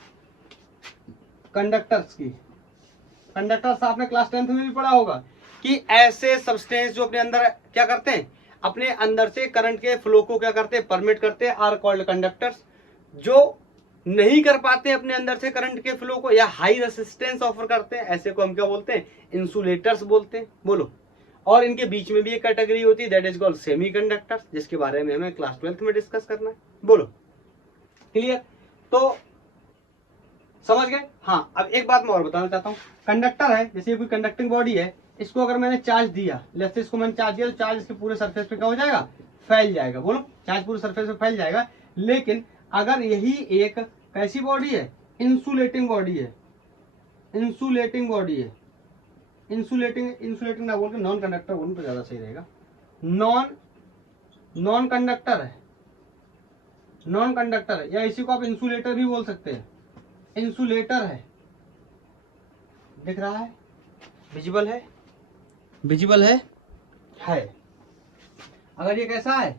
कंडक्टर्स की। कंडक्टर्स आपने क्लास 10th में भी पढ़ा होगा कि ऐसे सब्सटेंस जो अपने अंदर क्या करते हैं, अपने अंदर से करंट के फ्लो को क्या करते हैं, परमिट करते हैं, आर कॉल्ड कंडक्टर्स। जो नहीं कर पाते अपने अंदर से करंट के फ्लो को या हाई रेसिस्टेंस ऑफर करते हैं, ऐसे को हम क्या बोलते हैं, इंसुलेटर्स बोलते हैं, बोलो। और इनके बीच में भी एक कैटेगरी होती है दैट इज कॉल्ड सेमीकंडक्टर्स, जिसके बारे में हमें क्लास 12th में डिस्कस करना है, बोलो क्लियर। तो समझ गए। हाँ, अब एक बात मैं और बताना चाहता हूँ, कंडक्टर है, जैसे कोई कंडक्टिंग बॉडी है, इसको अगर मैंने चार्ज दिया, लेट्स से इसको मैंने चार्ज दिया, तो चार्ज इसके पूरे सरफेस पे क्या हो जाएगा, फैल जाएगा, बोलो चार्ज पूरे सरफेस पे फैल जाएगा। लेकिन अगर यही एक कैसी बॉडी है, इंसुलेटिंग बॉडी है, इंसुलेटिंग बॉडी है, इंसुलेटिंग ना बोल के नॉन कंडक्टर बोलूं तो ज्यादा सही रहेगा, नॉन कंडक्टर है, नॉन कंडक्टर है, या इसी को आप इंसुलेटर भी बोल सकते हैं, इंसुलेटर है, दिख रहा है, विजिबल है, विजिबल है। अगर ये कैसा है,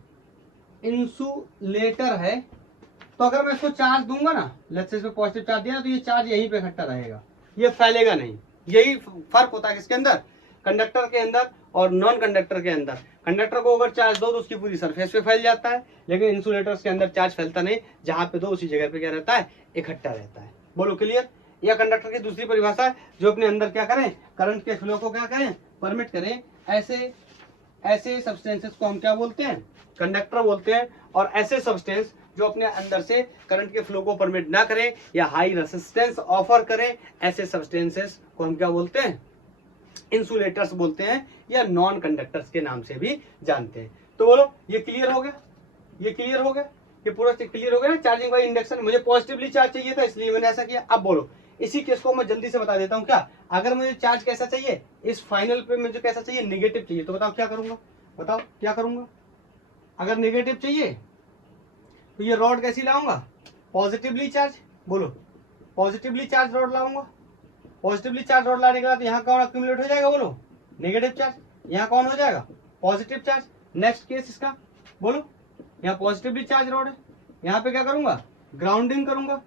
इंसुलेटर है, तो अगर मैं इसको चार्ज दूंगा ना, लेट्स से इसको पॉजिटिव चार्ज दिया ना, तो ये चार्ज यहीं पे इकट्ठा रहेगा, ये फैलेगा नहीं। यही फर्क होता है किसके अंदर, कंडक्टर के अंदर और नॉन कंडक्टर के अंदर। कंडक्टर को अगर चार्ज दो तो उसकी पूरी सरफेस पे फैल जाता है, लेकिन इंसुलेटर्स के अंदर चार्ज फैलता नहीं, जहां पे दो उसी जगह पे क्या रहता है, इकट्ठा रहता है, बोलो क्लियर। या कंडक्टर की दूसरी परिभाषा है जो अपने अंदर क्या करें, करंट के फ्लो को क्या करें, परमिट करें, ऐसे सब्सटेंसेस को हम क्या बोलते हैं, कंडक्टर बोलते हैं। और ऐसे सब्सटेंस जो अपने अंदर से करंट के फ्लो को परमिट ना करें या हाई रेसिस्टेंस ऑफर करें, ऐसे सब्सटेंसेस को हम क्या बोलते हैं, इंसुलेटर्स बोलते हैं, या नॉन कंडक्टर्स के नाम से भी जानते हैं। तो बोलो ये क्लियर हो गया, ये क्लियर हो गया, ये पूरा क्लियर हो गया ना। चार्जिंग बाय इंडक्शन, मुझे पॉजिटिवली चार्ज चाहिए था इसलिए मैंने ऐसा किया। अब बोलो इसी केस को मैं जल्दी से बता देता हूँ, क्या अगर मुझे चार्ज कैसा चाहिए, इस फाइनल पे मुझे कैसा चाहिए, नेगेटिव चाहिए, तो बताओ क्या करूंगा, बताओ क्या करूंगा। अगर नेगेटिव चाहिए तो ये रॉड कैसी लाऊंगा, पॉजिटिवली चार्ज, बोलो पॉजिटिवली चार्ज रॉड लाऊंगा। पॉजिटिवली चार्ज रॉड लाने के बाद यहाँ कौन अक्यूमुलेट हो जाएगा, बोलो नेगेटिव चार्ज। यहाँ कौन हो जाएगा, पॉजिटिव चार्ज। नेक्स्ट केस इसका, बोलो यहाँ पॉजिटिवली चार्ज रॉड है, यहाँ पे क्या करूंगा, ग्राउंडिंग करूंगा।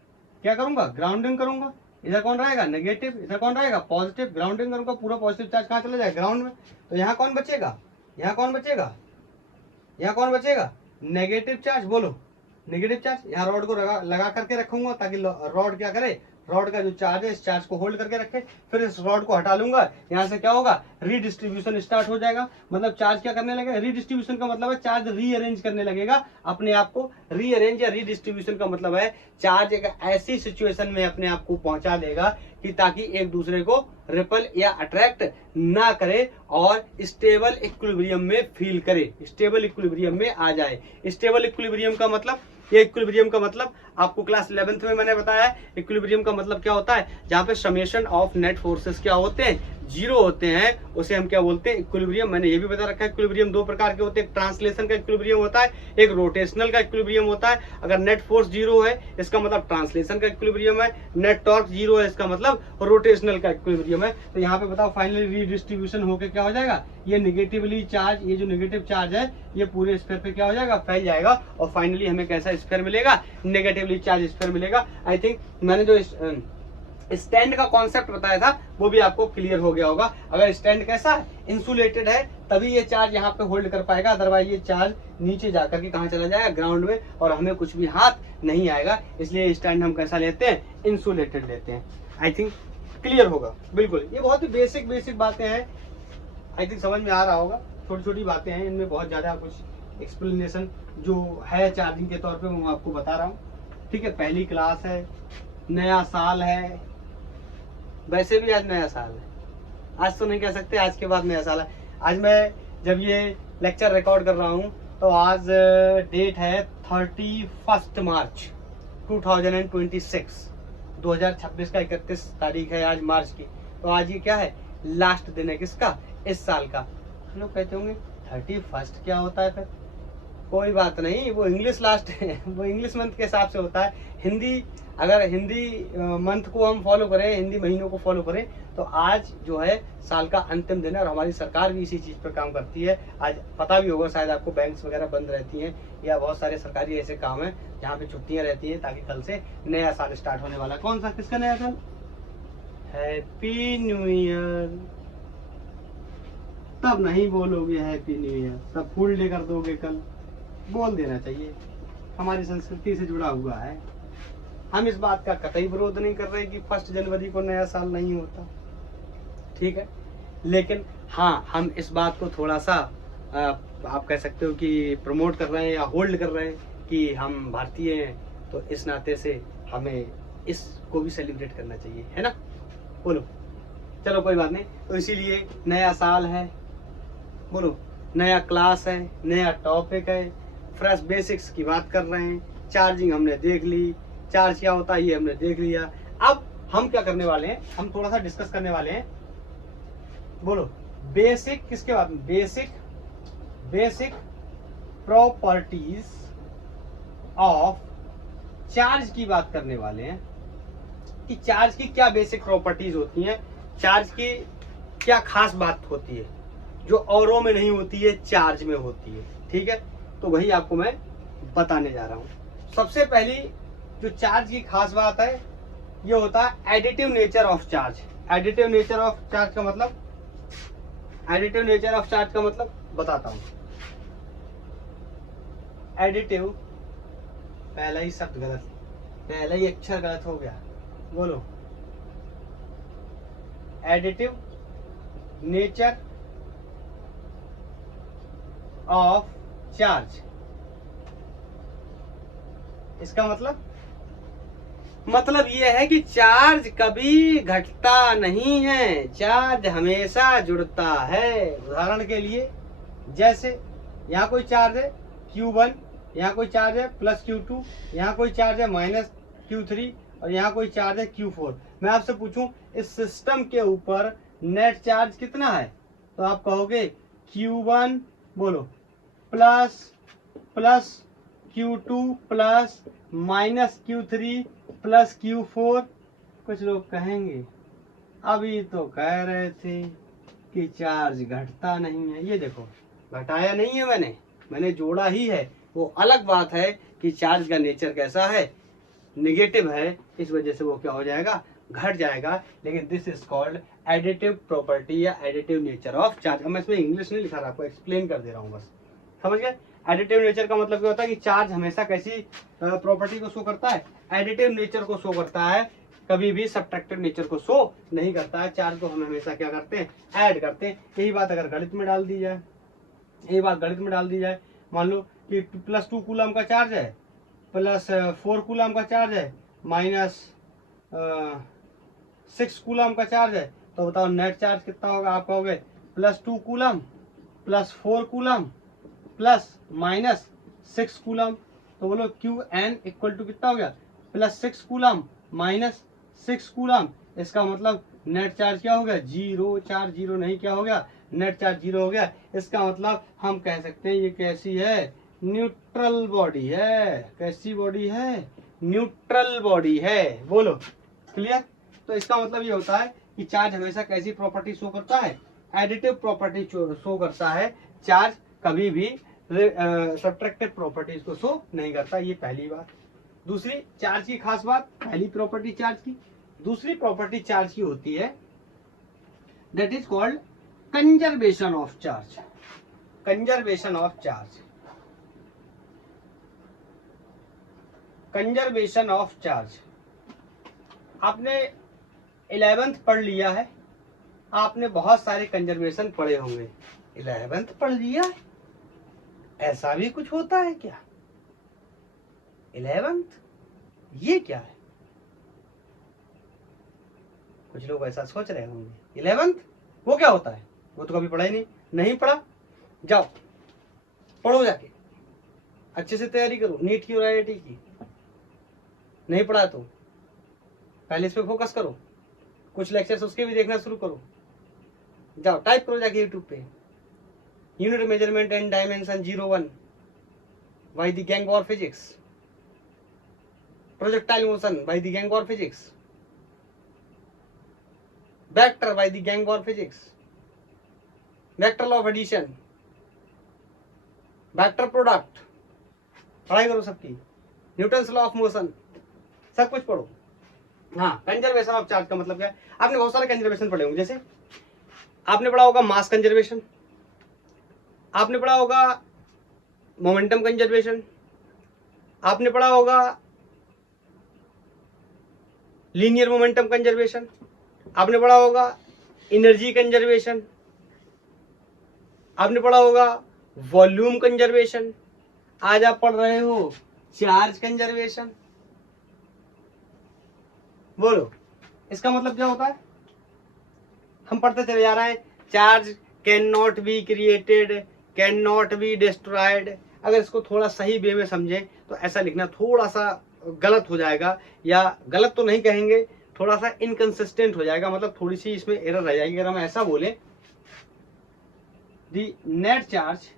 क्या करूंगा, ग्राउंडिंग करूंगा। इधर कौन रहेगा, नेगेटिव, इधर कौन रहेगा, पॉजिटिव। ग्राउंडिंग करूंगा, पूरा पॉजिटिव चार्ज कहाँ चला जाएगा, ग्राउंड में। तो यहाँ कौन बचेगा, यहाँ कौन बचेगा, यहाँ कौन बचेगा, नेगेटिव चार्ज। बोलो नेगेटिव चार्ज। यहाँ रॉड को लगा करके रखूंगा ताकि रॉड क्या करे, रॉड का जो चार्ज है इस चार्ज को होल्ड करके रखे, फिर इस रॉड को हटा लूंगा, यहाँ से क्या होगा, रीडिस्ट्रीब्यूशन स्टार्ट हो जाएगा। मतलब चार्ज क्या करने लगेगा, रीडिस्ट्रीब्यूशन का मतलब है चार्ज रीअरेंज करने लगेगा अपने आप को। रीअरेंज या रीडिस्ट्रीब्यूशन का मतलब है चार्ज एक ऐसी सिचुएशन में अपने आप को पहुंचा देगा कि ताकि एक दूसरे को रिपल या अट्रैक्ट ना करे और स्टेबल इक्विलिब्रियम में फील करे, स्टेबल इक्विलिब्रियम में आ जाए। स्टेबल इक्विलिब्रियम का मतलब, ये इक्विलिब्रियम का मतलब आपको क्लास 11th में मैंने बताया है। इक्विलिब्रियम का मतलब क्या होता है, जहां पे समेशन ऑफ नेट फोर्सेस क्या होते हैं, जीरो होते हैं, उसे हम क्या बोलते हैं, इक्विलिब्रियम। मैंने ये भी बता रखा है इक्विलिब्रियम दो प्रकार के होते हैं, एक ट्रांसलेशन का इक्विलिब्रियम होता है, एक रोटेशनल का इक्विलिब्रियम होता है। अगर नेट फोर्स जीरो है इसका मतलब ट्रांसलेशन का इक्विलिब्रियम है, नेट टॉर्क जीरो है इसका मतलब रोटेशनल का इक्विलिब्रियम है। तो यहाँ पे बताओ फाइनली रीडिस्ट्रीब्यूशन होकर क्या हो जाएगा, ये निगेटिवली चार्ज, ये जो निगेटिव चार्ज है ये पूरे स्फीयर पे क्या हो जाएगा, फैल जाएगा और फाइनली हमें कैसा स्फीयर मिलेगा, नेगेटिवली चार्ज स्फीयर मिलेगा। आई थिंक मैंने जो स्टैंड का कॉन्सेप्ट बताया था वो भी आपको क्लियर हो गया होगा। अगर स्टैंड कैसा है, इंसुलेटेड है, तभी ये चार्ज यहाँ पे होल्ड कर पाएगा, अदरवाइज ये चार्ज नीचे जाकर के कहाँ चला जाएगा, ग्राउंड में, और हमें कुछ भी हाथ नहीं आएगा। इसलिए स्टैंड हम कैसा लेते हैं, इंसुलेटेड लेते हैं। आई थिंक क्लियर होगा बिल्कुल। ये बहुत ही बेसिक बातें हैं, आई थिंक समझ में आ रहा होगा। छोटी छोटी बातें हैं, इनमें बहुत ज्यादा कुछ एक्सप्लेनेशन जो है चार्जिंग के तौर पे मैं आपको बता रहा हूँ। ठीक है, पहली क्लास है, नया साल है, वैसे भी आज नया साल है, आज तो नहीं कह सकते आज के बाद नया साल है। आज मैं जब ये लेक्चर रिकॉर्ड कर रहा हूँ तो आज डेट है 31 मार्च 2026, 2026 का 31 तारीख है आज मार्च की। तो आज ये क्या है, लास्ट दिन है किसका, इस साल का। लोग कहते होंगे 31 क्या होता है, फिर कोई बात नहीं, वो इंग्लिश लास्ट है, वो इंग्लिश मंथ के हिसाब से होता है। हिंदी, अगर हिंदी मंथ को हम फॉलो करें, हिंदी महीनों को फॉलो करें, तो आज जो है साल का अंतिम दिन है और हमारी सरकार भी इसी चीज़ पर काम करती है। आज पता भी होगा शायद आपको, बैंक्स वगैरह बंद रहती हैं या बहुत सारे सरकारी ऐसे काम हैं जहाँ पे छुट्टियाँ रहती हैं, ताकि कल से नया साल स्टार्ट होने वाला। कौन सा, किसका नया साल, हैप्पी न्यू ईयर। तब नहीं बोलोगे हैप्पी न्यू ईयर, तब फुल डे कर दोगे, कल बोल देना चाहिए, हमारी संस्कृति से जुड़ा हुआ है। हम इस बात का कतई विरोध नहीं कर रहे कि 1 जनवरी को नया साल नहीं होता, ठीक है, लेकिन हाँ हम इस बात को थोड़ा सा आप कह सकते हो कि प्रमोट कर रहे हैं या होल्ड कर रहे हैं कि हम भारतीय हैं, तो इस नाते से हमें इसको भी सेलिब्रेट करना चाहिए, है ना, बोलो। चलो कोई बात नहीं, तो इसीलिए नया साल है, बोलो, नया क्लास है, नया टॉपिक है, फ्रेश बेसिक्स की बात कर रहे हैं। चार्जिंग हमने देख ली, चार्ज क्या होता है ये हमने देख लिया। अब हम क्या करने वाले हैं, हम थोड़ा सा डिस्कस करने वाले हैं, बोलो, बेसिक किसके बाद में, बेसिक प्रॉपर्टीज ऑफ चार्ज की बात करने वाले हैं कि चार्ज की क्या बेसिक प्रॉपर्टीज होती हैं, चार्ज की क्या खास बात होती है जो औरों में नहीं होती है, चार्ज में होती है। ठीक है, तो वही आपको मैं बताने जा रहा हूं। सबसे पहली जो चार्ज की खास बात है ये होता है additive nature of charge. Additive nature of charge का मतलब, एडिटिव नेचर ऑफ चार्ज का मतलब बताता हूं। एडिटिव, पहला ही शब्द गलत, पहला ही अक्षर गलत हो गया, बोलो, एडिटिव नेचर ऑफ चार्ज, इसका मतलब यह है कि चार्ज कभी घटता नहीं है, चार्ज हमेशा जुड़ता है। उदाहरण के लिए जैसे यहाँ कोई चार्ज है Q1, यहाँ कोई चार्ज है +Q2, यहाँ कोई चार्ज है -Q3 और यहाँ कोई चार्ज है Q4। मैं आपसे पूछूं इस सिस्टम के ऊपर नेट चार्ज कितना है, तो आप कहोगे Q1, बोलो, plus Q2 plus -Q3 plus Q4। कुछ लोग कहेंगे अभी तो कह रहे थे कि चार्ज घटता नहीं है। ये देखो, घटाया नहीं है, मैंने जोड़ा ही है। वो अलग बात है कि चार्ज का नेचर कैसा है, निगेटिव है, इस वजह से वो क्या हो जाएगा, घट जाएगा। लेकिन this is called additive property या एडिटिव नेचर ऑफ चार्ज। मैं इसमें इंग्लिश नहीं लिखा रहा, आपको एक्सप्लेन कर दे रहा हूँ, बस समझ गए। एडिटिव नेचर का मतलब क्या होता है कि चार्ज हमेशा कैसी प्रॉपर्टी को शो करता है, एडिटिव नेचर को शो करता है। कभी भी सब्ट्रैक्टिव नेचर को शो नहीं करता है। चार्ज को हम हमेशा क्या करते हैं, ऐड करते हैं। यही बात अगर गणित में डाल दी जाए, यही बात गणित में डाल दी जाए, मान लो कि +2 कूलम का चार्ज है, +4 कूलम का चार्ज है, -6 कूलम का चार्ज है, तो बताओ नेट चार्ज कितना होगा। आप कहोगे +2 कूलम +4 कूलम +-6 कूलम, तो बोलो Qn इक्वल टू कितना हो गया, +6 कूलम -6 कूलम। इसका मतलब नेट चार्ज क्या हो गया, 0। चार्ज 0 नहीं, क्या हो गया, नेट चार्ज 0 हो गया। इसका मतलब हम कह सकते हैं ये कैसी है, न्यूट्रल बॉडी है। कैसी बॉडी है, न्यूट्रल बॉडी है। बोलो क्लियर। तो इसका मतलब ये होता है कि चार्ज हमेशा कैसी प्रॉपर्टी शो करता है, एडिटिव प्रॉपर्टी शो करता है। चार्ज कभी भी सब्ट्रैक्टिव प्रॉपर्टीज को शो नहीं करता। ये पहली बात। दूसरी चार्ज की खास बात, पहली प्रॉपर्टी चार्ज की। दूसरी प्रॉपर्टी चार्ज की होती है that is called conservation of charge. Conservation of charge, conservation of charge. आपने 11th पढ़ लिया है, आपने बहुत सारे कंजर्वेशन पढ़े होंगे। 11th पढ़ लिया है, ऐसा भी कुछ होता है क्या? 11th ये क्या है? कुछ लोग ऐसा सोच रहे होंगे 11th वो क्या होता है, वो तो कभी पढ़ा ही नहीं पढ़ा। जाओ पढ़ो, जाके अच्छे से तैयारी करो नीट की और IIT की। नहीं पढ़ा तो पहले इस पे फोकस करो, कुछ लेक्चर्स उसके भी देखना शुरू करो। जाओ टाइप करो जाके यूट्यूब पे, unit measurement and dimension 01 by the gang war physics, projectile motion by the gang war physics, vector by the gang war physics, vector law of addition, vector product, पढ़ाई करो सबकी, न्यूटन्स लॉ ऑफ मोशन, सब कुछ पढ़ो। हाँ, conservation of charge का मतलब क्या है, आपने बहुत सारे कंजर्वेशन पढ़े होंगे। जैसे आपने पढ़ा होगा मास कंजर्वेशन, आपने पढ़ा होगा मोमेंटम कंजर्वेशन, आपने पढ़ा होगा लीनियर मोमेंटम कंजर्वेशन, आपने पढ़ा होगा एनर्जी कंजर्वेशन, आपने पढ़ा होगा वॉल्यूम कंजर्वेशन। आज आप पढ़ रहे हो चार्ज कंजर्वेशन। बोलो इसका मतलब क्या होता है, हम पढ़ते चले जा रहे हैं charge can not be created, can not be destroyed. अगर इसको थोड़ा सही वे में समझें तो ऐसा लिखना थोड़ा सा गलत हो जाएगा, या गलत तो नहीं कहेंगे, थोड़ा सा इनकंसिस्टेंट हो जाएगा, मतलब थोड़ी सी इसमें एरर रह जाएगी। अगर हम ऐसा बोले the net charge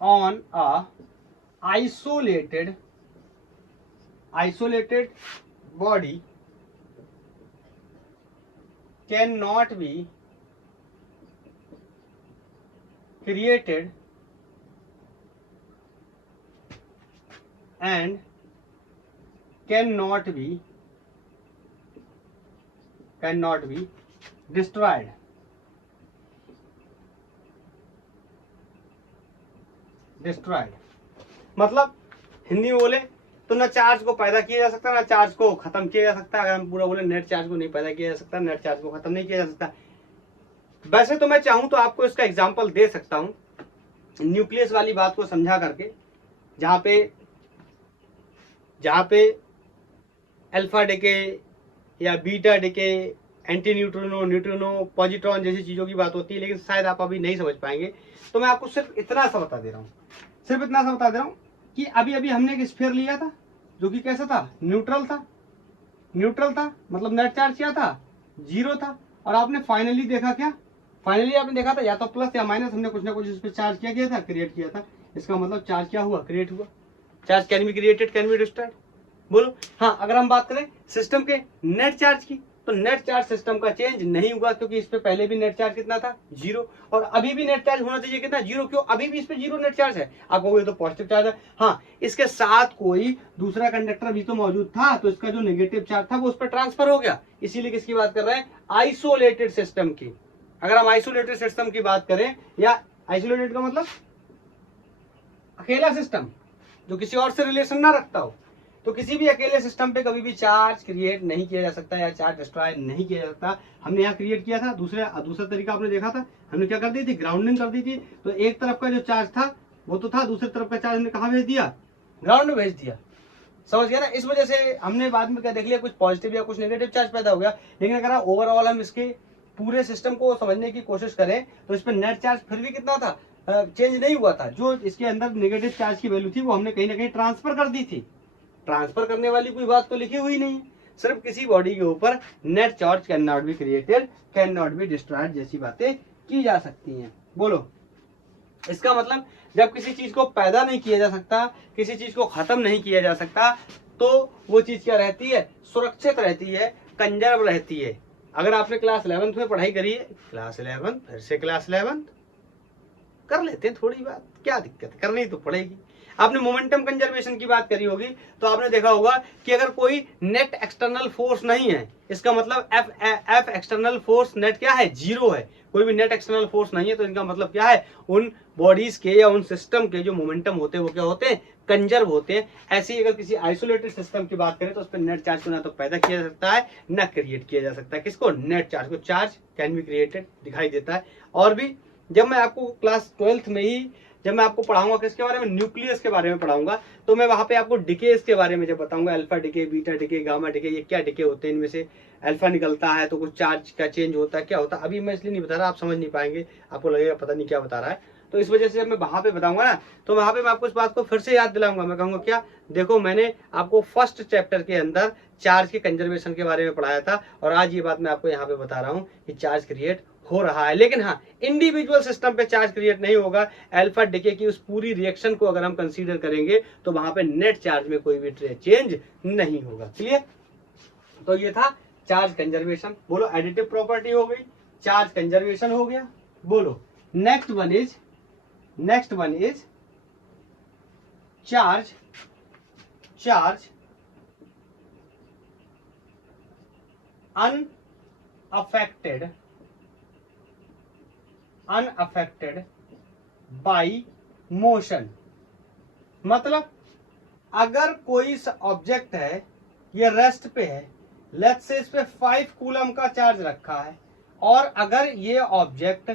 on a isolated body cannot be created and cannot be destroyed. मतलब हिंदी में बोले तो ना चार्ज को पैदा किया जा सकता, ना चार्ज को खत्म किया जा सकता। अगर हम पूरा बोले नेट चार्ज को नहीं पैदा किया जा सकता, नेट चार्ज को खत्म नहीं किया जा सकता। वैसे तो मैं चाहूं तो आपको इसका एग्जांपल दे सकता हूं न्यूक्लियस वाली बात को समझा करके, जहां पे अल्फा डिके या beta decay, anti neutrino, neutrino, positron जैसी चीजों की बात होती है, लेकिन शायद आप अभी नहीं समझ पाएंगे। तो मैं आपको सिर्फ इतना सा बता दे रहा हूँ, कि अभी अभी हमने एक स्फीयर लिया था जो कि कैसा था, न्यूट्रल था, मतलब नेट चार्ज क्या था, 0 था। और आपने फाइनली देखा क्या, फाइनली आपने देखा था या तो प्लस या माइनस, हमने कुछ ना कुछ इस पर चार्ज किया गया था, क्रिएट किया था। इसका मतलब चार्ज क्या हुआ, क्रिएट हुआ। Charge can be created, can be destroyed. बोलो हाँ। अगर हम बात करें सिस्टम के नेट चार्ज की, तो नेट चार्ज सिस्टम का चेंज नहीं हुआ, क्योंकि इस पे पहले भी नेट चार्ज कितना था, 0, और अभी भी नेट चार्ज होना चाहिए कितना, 0। क्यों, अभी भी इस पे 0 नेट चार्ज है। आप कहोगे तो पॉजिटिव चार्ज है। हाँ, इसके साथ कोई दूसरा कंडक्टर भी तो मौजूद था, तो इसका जो नेगेटिव चार्ज था वो उस पर ट्रांसफर हो गया। इसीलिए किसकी बात कर रहे हैं, आइसोलेटेड सिस्टम की। अगर हम आइसोलेटेड सिस्टम की बात करें या आइसोलेटेड का मतलब अकेला सिस्टम जो किसी और से रिलेशन ना रखता हो। तो किसी भी अकेले सिस्टम पे कभी भी चार्ज क्रिएट नहीं किया जा सकता या चार्ज डिस्ट्रॉय नहीं किया जा सकता। हमने यहाँ क्रिएट किया था, दूसरा तरीका आपने देखा था, हमने क्या कर दी थी, ग्राउंडिंग कर दी थी। तो एक तरफ का जो चार्ज था वो तो था, दूसरी तरफ का चार्ज हमने कहाँ भेज दिया, ग्राउंड में भेज दिया। समझ गया ना। इस वजह से हमने बाद में क्या देख लिया, कुछ पॉजिटिव या कुछ नेगेटिव चार्ज पैदा हो गया। लेकिन अगर ओवरऑल हम इसके पूरे सिस्टम को समझने की कोशिश करें तो इस पर नेट चार्ज फिर भी कितना था, चेंज नहीं हुआ था। जो इसके अंदर नेगेटिव चार्ज की वैल्यू थी वो हमने कहीं ना कहीं ट्रांसफर कर दी थी। ट्रांसफर करने वाली कोई बात तो लिखी हुई नहीं है, सिर्फ किसी बॉडी के ऊपर net charge can not be created, can not be destroyed जैसी बातें की जा सकती हैं। बोलो, इसका मतलब जब किसी चीज को पैदा नहीं किया जा सकता, किसी चीज को खत्म नहीं किया जा सकता, तो वो चीज क्या रहती है, सुरक्षित रहती है, कंजर्व रहती है। अगर आपने क्लास 11th में पढ़ाई करी है, क्लास 11 फिर से क्लास 11 कर लेते हैं, थोड़ी बात क्या दिक्कत है, करनी तो पड़ेगी। आपने मोमेंटम कंजर्वेशन की बात करी होगी तो आपने देखा होगा कि अगर कोई नेट एक्सटर्नल फोर्स नहीं है, इसका मतलब एफ एक्सटर्नल फोर्स नेट क्या है, जीरो है। कोई भी नेट एक्सटर्नल फोर्स नहीं है तो इनका मतलब क्या है, उन बॉडीज के या उन सिस्टम के जो मोमेंटम होते हैं वो क्या होते हैं, कंजर्व होते हैं। ऐसे ही अगर किसी आइसोलेटेड सिस्टम की बात करें तो उस पर नेट चार्ज को ना तो पैदा किया जा सकता है ना क्रिएट किया जा सकता है। किसको, नेट चार्ज को। चार्ज कैन बी क्रिएटेड दिखाई देता है। और भी जब मैं आपको क्लास 12th में ही जब मैं आपको पढ़ाऊंगा किसके बारे में, न्यूक्लियस के बारे में पढ़ाऊंगा, तो मैं वहां पे आपको डिकेस के बारे में जब बताऊंगा, alpha decay, beta decay, gamma decay, ये क्या डिके होते हैं, इनमें से अल्फा निकलता है तो कुछ चार्ज का चेंज होता है, क्या होता है। अभी मैं इसलिए नहीं बता रहा, आप समझ नहीं पाएंगे, आपको लगेगा पता नहीं क्या बता रहा है। तो इस वजह से जब मैं वहां पे बताऊंगा ना, तो वहां पे मैं आपको इस बात को फिर से याद दिलाऊंगा। मैं कहूंगा क्या, देखो मैंने आपको फर्स्ट चैप्टर के अंदर चार्ज के कंजर्वेशन के बारे में पढ़ाया था और आज ये बात मैं आपको यहाँ पे बता रहा हूँ कि चार्ज क्रिएट हो रहा है। लेकिन हाँ, इंडिविजुअल सिस्टम पे चार्ज क्रिएट नहीं होगा। अल्फा डिके की उस पूरी रिएक्शन को अगर हम कंसीडर करेंगे तो वहां पे नेट चार्ज में कोई भी चेंज नहीं होगा। क्लियर। तो ये था चार्ज कंजर्वेशन। बोलो, एडिटिव प्रॉपर्टी हो गई, चार्ज कंजर्वेशन हो गया। बोलो, next one is charge unaffected by motion. मतलब अगर कोई ऑब्जेक्ट है, ये रेस्ट पे है, लेट्स से इस पे 5 कूलम का चार्ज रखा है, और अगर ये ऑब्जेक्ट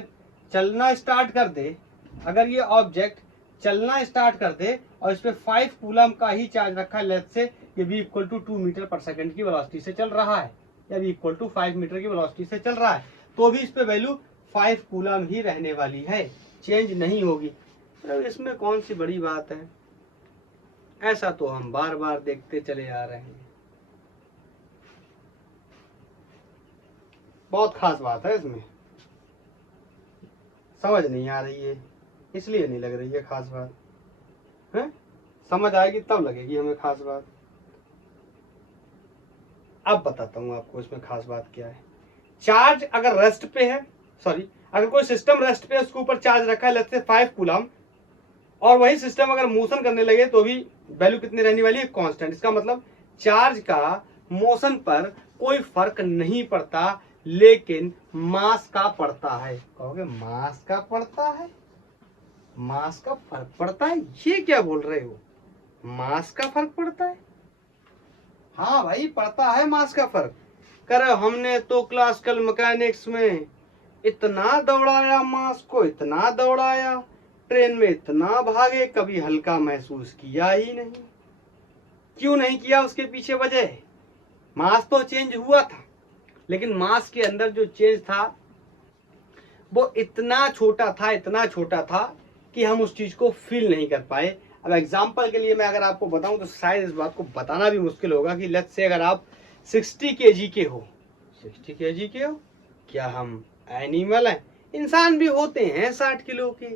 चलना स्टार्ट कर दे, अगर ये ऑब्जेक्ट चलना स्टार्ट कर दे और इस पे 5 कूलम का ही चार्ज रखा है, लेट्स से ये v इक्वल टू 2 मीटर पर सेकंड की वेलोसिटी से चल रहा है या v इक्वल टू 5 मीटर की वेलोसिटी से चल रहा है, तो भी इस पे वैल्यू 5 कूलम ही रहने वाली है, चेंज नहीं होगी। तो इसमें कौन सी बड़ी बात है, ऐसा तो हम बार बार देखते चले आ रहे हैं। बहुत खास बात है, इसमें समझ नहीं आ रही है, इसलिए नहीं लग रही है खास बात है। समझ आएगी तब लगेगी हमें खास बात। अब बताता हूं आपको इसमें खास बात क्या है। चार्ज अगर रेस्ट पे है, सॉरी, अगर कोई सिस्टम रेस्ट पे है, उसके ऊपर चार्ज रखा है लेट्स से 5 कूलम, और वही सिस्टम अगर मोशन करने लगे तो भी वैल्यू कितनी रहने वाली है, कांस्टेंट। इसका मतलब चार्ज का मोशन पर कोई फर्क नहीं पड़ता, लेकिन मास का पड़ता है। कहोगे मास का पड़ता है, मास का फर्क पड़ता है, ये क्या बोल रहे हो, मास का फर्क पड़ता है? हाँ भाई, पड़ता है मास का फर्क। कर हमने तो क्लासिकल मैकेनिक्स में इतना दौड़ाया मास को, इतना दौड़ाया, ट्रेन में इतना भागे, कभी हल्का महसूस किया ही नहीं। क्यों नहीं किया, उसके पीछे वजह है, मास तो चेंज हुआ था, लेकिन मास के अंदर जो चेंज था वो इतना छोटा था, इतना छोटा था कि हम उस चीज को फील नहीं कर पाए। अब एग्जांपल के लिए मैं अगर आपको बताऊं तो शायद इस बात को बताना भी मुश्किल होगा कि लेट्स से अगर आप 60 kg के हो, 60 kg के हो, क्या हम एनिमल हैं? इंसान भी होते हैं 60 किलो के।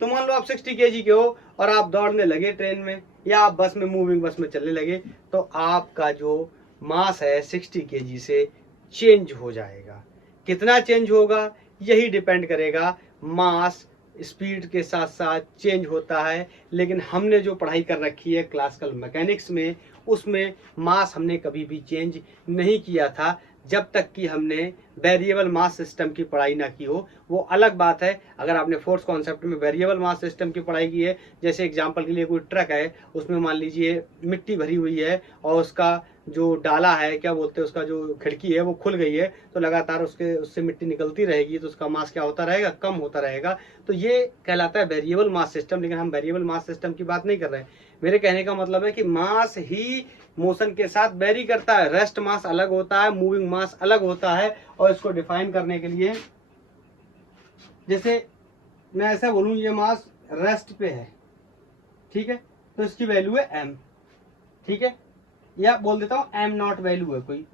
तो मान लो आप 60 kg के हो और आप दौड़ने लगे ट्रेन में, या आप बस में, मूविंग बस में चलने लगे, तो आपका जो मास है 60 kg से चेंज हो जाएगा। कितना चेंज होगा, यही डिपेंड करेगा। मास स्पीड के साथ साथ चेंज होता है, लेकिन हमने जो पढ़ाई कर रखी है क्लासिकल मैकेनिक्स में, उसमें मास हमने कभी भी चेंज नहीं किया था। जब तक कि हमने वेरिएबल मास सिस्टम की पढ़ाई ना की हो। वो अलग बात है अगर आपने फोर्थ कॉन्सेप्ट में वेरिएबल मास सिस्टम की पढ़ाई की है। जैसे एग्जांपल के लिए कोई ट्रक है, उसमें मान लीजिए मिट्टी भरी हुई है और उसका जो डाला है, क्या बोलते हैं, उसका जो खिड़की है वो खुल गई है, तो लगातार उससे मिट्टी निकलती रहेगी, तो उसका मास क्या होता रहेगा, कम होता रहेगा। तो ये कहलाता है वेरिएबल मास सिस्टम। लेकिन हम वेरिएबल मास सिस्टम की बात नहीं कर रहे हैं। मेरे कहने का मतलब है कि मास ही मोशन के साथ वेरी करता है। रेस्ट मास अलग होता है, मूविंग मास अलग होता है। और इसको डिफाइन करने के लिए, जैसे मैं ऐसा बोलूं ये मास रेस्ट पे है, ठीक है, तो इसकी वैल्यू है m, ठीक है, या बोल देता हूं m नॉट वैल्यू है कोई,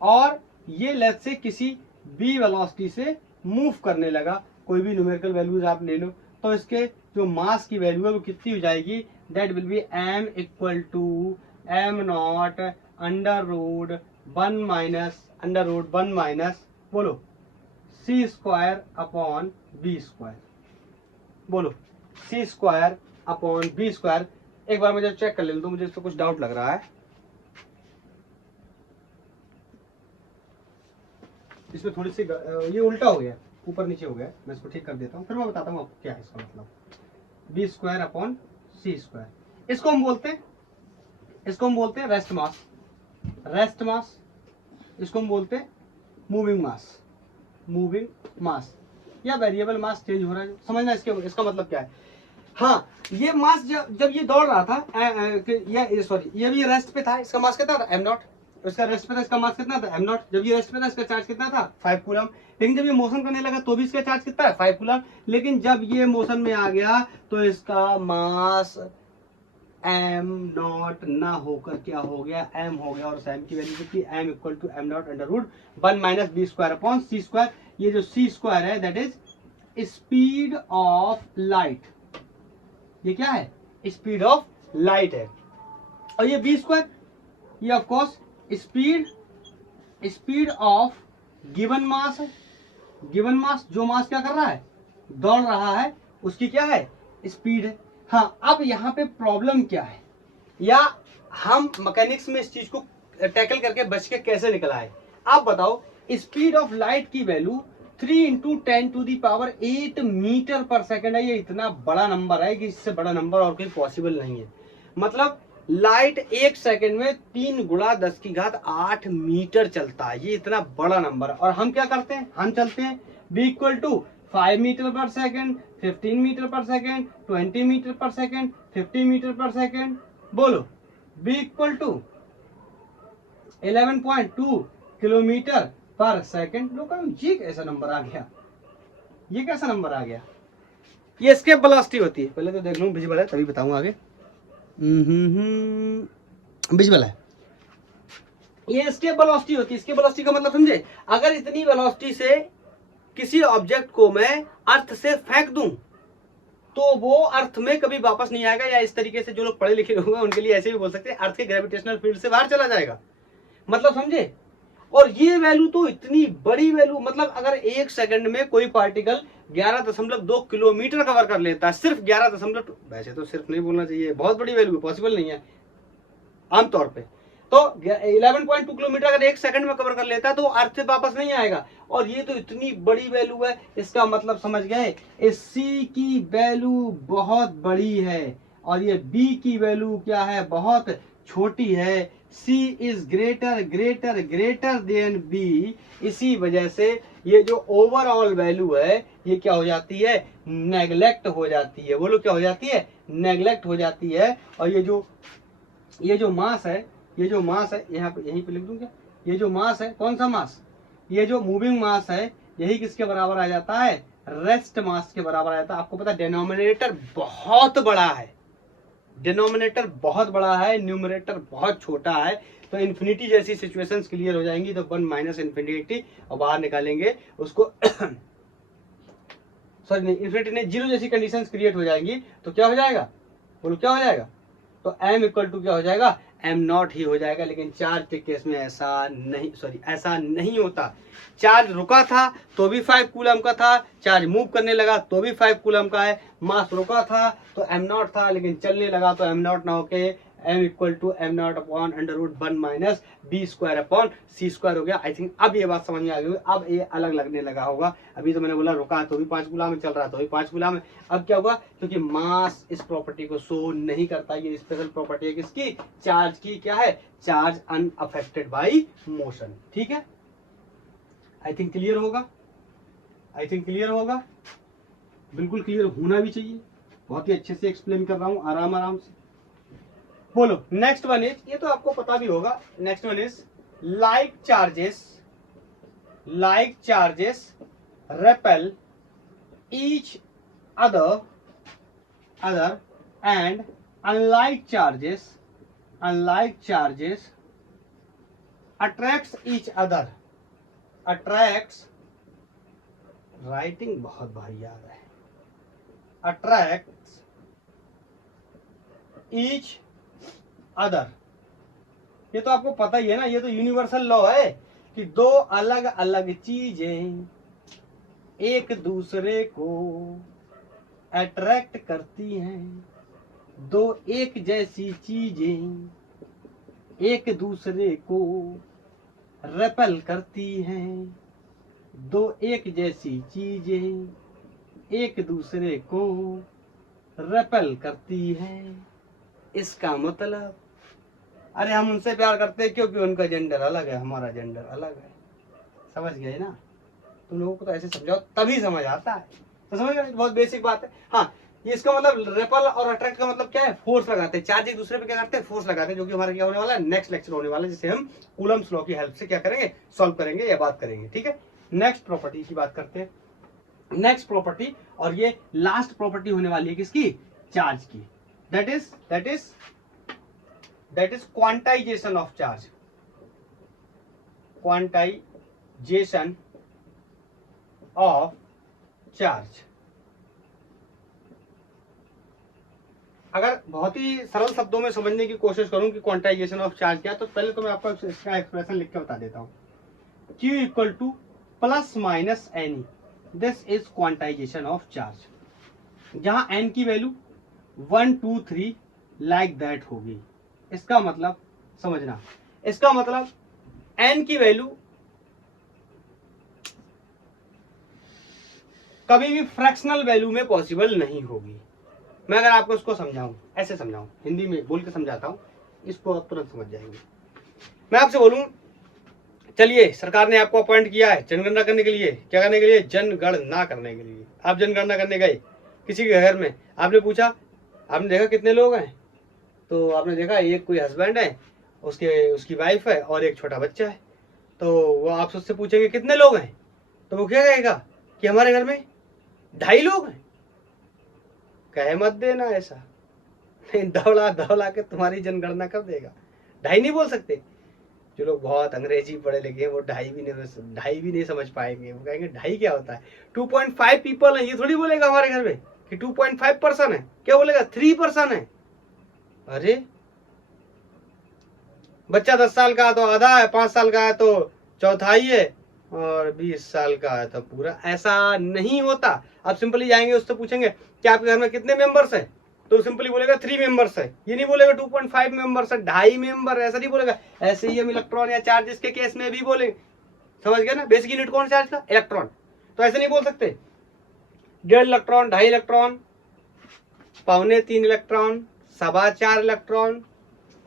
और ये लेट्स से किसी b वेलोसिटी से मूव करने लगा, कोई भी न्यूमेरिकल वैल्यूज आप ले लो, तो इसके जो मास की वैल्यू है वो कितनी हो जाएगी, that will be m equal to m not under root 1 minus बोलो c square upon b square, बोलो c square upon b square. एक बार मुझे चेक कर लेने दो, मुझे इस पर कुछ डाउट लग रहा है। इसमें थोड़ी सी ये उल्टा हो गया, ऊपर नीचे हो गया, मैं इसको ठीक कर देता हूँ, फिर मैं बताता हूँ आपको क्या है इसका मतलब। B square upon C square, इसको हम बोलते हैं रेस्ट मास, इसको हम बोलते हैं मूविंग मास या वेरिएबल मास चेंज हो रहा है, समझना इसका मतलब क्या है। हाँ, ये मास जब ये दौड़ रहा था, ये भी रेस्ट पे था, इसका मास कितना था m नॉट, इसका रेस्ट पे था, इसका मास कितना था m नॉट। जब ये रेस्ट पे था इसका चार्ज कितना था 5 कूलम। लेकिन जब ये मोशन करने लगा तो भी इसका चार्ज कितना है 5 कूलम। लेकिन जब ये मोशन में आ गया तो इसका मास m नॉट ना होकर क्या हो गया, m हो गया, और उस m की वैल्यू कितनी, m equal to m not under root 1 minus B square upon C square. ये जो c स्क्वायर है that is speed of light, ये क्या है, स्पीड ऑफ लाइट है। और ये बी स्क्वायर, ये of course speed of given mass है। गिवन मास, जो मास क्या कर रहा है, दौड़ रहा है, उसकी क्या है, स्पीड है। हाँ, अब यहाँ पे प्रॉब्लम क्या है, या हम मैकेनिक्स में इस चीज को टैकल करके बच के कैसे निकल आए, आप बताओ। स्पीड ऑफ लाइट की वैल्यू 3 इंटू 10⁸ मीटर पर सेकेंड है। ये इतना बड़ा नंबर है कि इससे बड़ा नंबर और कोई पॉसिबल नहीं है। मतलब लाइट एक सेकंड में 3 गुणा 10⁸ मीटर चलता है, ये इतना बड़ा नंबर है। और हम क्या करते हैं, हम चलते हैं b इक्वल टू 5 मीटर पर सेकेंड, 15 मीटर पर सेकेंड, 20 मीटर पर सेकेंड, 50 मीटर पर सेकेंड, बोलो b इक्वल टू 11.2 किलोमीटर पर सेकेंड। लोग ये कैसा नंबर आ गया, ये कैसा नंबर आ गया, ये एस्केप वेलोसिटी होती है। पहले तो देख लूं विजिबल है तभी बताऊंगा आगे। विजिबल है, ये एस्केप वेलोसिटी होती है। एस्केप वेलोसिटी का मतलब समझे, अगर इतनी वेलोसिटी से किसी ऑब्जेक्ट को मैं अर्थ से फेंक दूं तो वो अर्थ में कभी वापस नहीं आएगा, या इस तरीके से जो लोग पढ़े लिखे हुए हैं उनके लिए ऐसे भी बोल सकते हैं, अर्थ के ग्रेविटेशनल फील्ड से बाहर चला जाएगा, मतलब समझे। और ये वैल्यू तो इतनी बड़ी वैल्यू, मतलब अगर एक सेकंड में कोई पार्टिकल 11.2 किलोमीटर कवर कर लेता है, सिर्फ 11, वैसे तो सिर्फ नहीं बोलना चाहिए, बहुत बड़ी वैल्यू, पॉसिबल नहीं है आमतौर पे। तो 11.2 किलोमीटर अगर एक सेकंड में कवर कर लेता है तो अर्थ से वापस नहीं आएगा। और ये तो इतनी बड़ी वैल्यू है, इसका मतलब समझ गए, इस सी की वैल्यू बहुत बड़ी है और ये बी की वैल्यू क्या है, बहुत छोटी है। C is greater than B। इसी वजह से ये जो ओवरऑल वैल्यू है ये क्या हो जाती है, नेग्लेक्ट हो जाती है। बोलो क्या हो जाती है, नेग्लेक्ट हो जाती है। और ये जो मास है, यहाँ पे यहीं पे लिख दूं क्या, ये जो मास है, कौन सा मास, ये जो मूविंग मास है, यही किसके बराबर आ जाता है, रेस्ट मास के बराबर आ जाता है। आपको पता है डिनोमिनेटर बहुत बड़ा है, डिनोमिनेटर बहुत बड़ा है, न्यूमरेटर बहुत छोटा है। तो इन्फिनिटी जैसी सिचुएशंस क्लियर हो जाएंगी तो 1 माइनस इन्फिनिटी और बाहर निकालेंगे उसको सॉरी नहीं, इन्फिनिटी नहीं, 0 जैसी कंडीशंस क्रिएट हो जाएंगी तो क्या हो जाएगा, बोलो क्या हो जाएगा, तो m इक्वल टू क्या हो जाएगा, m नॉट ही हो जाएगा। लेकिन चार्ज के केस में ऐसा नहीं होता। चार्ज रुका था तो भी 5 कूलम का था, चार्ज मूव करने लगा तो भी 5 कूलम का है। मास रुका था तो m नॉट था, लेकिन चलने लगा तो m नॉट ना होके m equal to M not upon under root 1 minus B square upon C square हो गया। आई थिंक अब ये बात समझ में आ गई होगी, अब ये अलग लगने लगा होगा। अभी तो मैंने बोला रुका तो भी 5 गुलाम चल रहा, तो भी 5 गुलाम है। अब क्या होगा, क्योंकि मास इस प्रॉपर्टी को शो नहीं करता, ये स्पेशल प्रॉपर्टी है किसकी, चार्ज की। क्या है, चार्ज अनअफेक्टेड बाई मोशन। ठीक है, आई थिंक क्लियर होगा, आई थिंक क्लियर होगा, बिल्कुल क्लियर होना भी चाहिए। बहुत ही अच्छे से एक्सप्लेन कर रहा हूं, आराम आराम से बोलो। नेक्स्ट वन इज, ये तो आपको पता भी होगा, next one is like charges repel each other and unlike charges attracts each other. Attracts, writing बहुत भारी याद है, अट्रैक्ट्स ईच अदर। ये तो आपको पता ही है ना, ये तो यूनिवर्सल लॉ है कि दो अलग अलग चीजें एक दूसरे को अट्रैक्ट करती हैं, दो एक जैसी चीजें एक दूसरे को रेपेल करती हैं, दो एक जैसी चीजें एक दूसरे को रेपेल करती हैं। इसका मतलब, अरे हम उनसे प्यार करते हैं क्योंकि उनका जेंडर अलग है, हमारा जेंडर अलग है। समझ गए ना, तुम लोगों को तो ऐसे समझाओ तभी समझ आता है। तो समझ गए, बहुत बेसिक बात है। हाँ, ये इसका मतलब रेपल और अट्रैक्ट का मतलब क्या है, फोर्स लगाते हैं, चार्ज एक दूसरे पे क्या करते हैं, फोर्स लगाते हैं, जो कि हमारा क्या होने वाला है, नेक्स्ट लेक्चर होने वाला है, जिसे हम कूलम्स लॉ की हेल्प से क्या करेंगे, सॉल्व करेंगे या बात करेंगे। ठीक है, नेक्स्ट प्रॉपर्टी की बात करते हैं। नेक्स्ट प्रॉपर्टी, और ये लास्ट प्रॉपर्टी होने वाली है किसकी, चार्ज की। that is quantization of charge, quantization of charge। अगर बहुत ही सरल शब्दों में समझने की कोशिश करूं कि क्वांटाइजेशन ऑफ चार्ज क्या है, तो पहले तो मैं आपको इसका एक्सप्रेशन लिख के बता देता हूं। Q equal to plus minus N, this is quantization of charge. जहां n की वैल्यू 1 2 3 लाइक दैट होगी। इसका मतलब समझना, इसका मतलब n की वैल्यू कभी भी फ्रैक्शनल वैल्यू में पॉसिबल नहीं होगी। मैं अगर आपको इसको समझाऊं, ऐसे समझाऊं, हिंदी में बोल के समझाता हूं, इसको आप तुरंत समझ जाएंगे। मैं आपसे बोलूं, चलिए सरकार ने आपको अपॉइंट किया है जनगणना करने के लिए, क्या करने के लिए, जनगणना करने के लिए। आप जनगणना करने गए किसी के घर में, आपने पूछा, आपने देखा कितने लोग हैं, तो आपने देखा एक कोई हस्बैंड है, उसकी वाइफ है और एक छोटा बच्चा है। तो वो आपसे उससे पूछेंगे कितने लोग हैं, तो वो क्या कहेगा कि हमारे घर में 2.5 लोग हैं। कहे मत देना ऐसा, नहीं दौड़ा के तुम्हारी जनगणना कर देगा। 2.5 नहीं बोल सकते। जो लोग बहुत अंग्रेजी पढ़े लिखे हैं वो 2.5 भी नहीं समझ पाएंगे। वो कहेंगे 2.5 क्या होता है, 2.5 पीपल है। ये थोड़ी बोलेगा हमारे घर में कि 2.5 पर्सन है, क्या बोलेगा 3 पर्सन है। अरे बच्चा 10 साल का है तो आधा है, 5 साल का है तो चौथाई है, और 20 साल का है तो पूरा। ऐसा नहीं होता। आप सिंपली जाएंगे, उससे पूछेंगे कि आपके घर में कितने मेंबर्स हैं, तो सिंपली बोलेगा 3 मेंबर्स है। ये नहीं बोलेगा 2.5 मेंबर्स है, 2.5 मेंबर, ऐसा नहीं बोलेगा। ऐसे ही हम इलेक्ट्रॉन या चार्जेस के केस में भी बोलेंगे। समझ गए ना, बेसिक यूनिट कौन चार्ज का, इलेक्ट्रॉन। तो ऐसे नहीं बोल सकते 1.5 इलेक्ट्रॉन, 2.5 इलेक्ट्रॉन, 2.25 इलेक्ट्रॉन, 4.25 इलेक्ट्रॉन,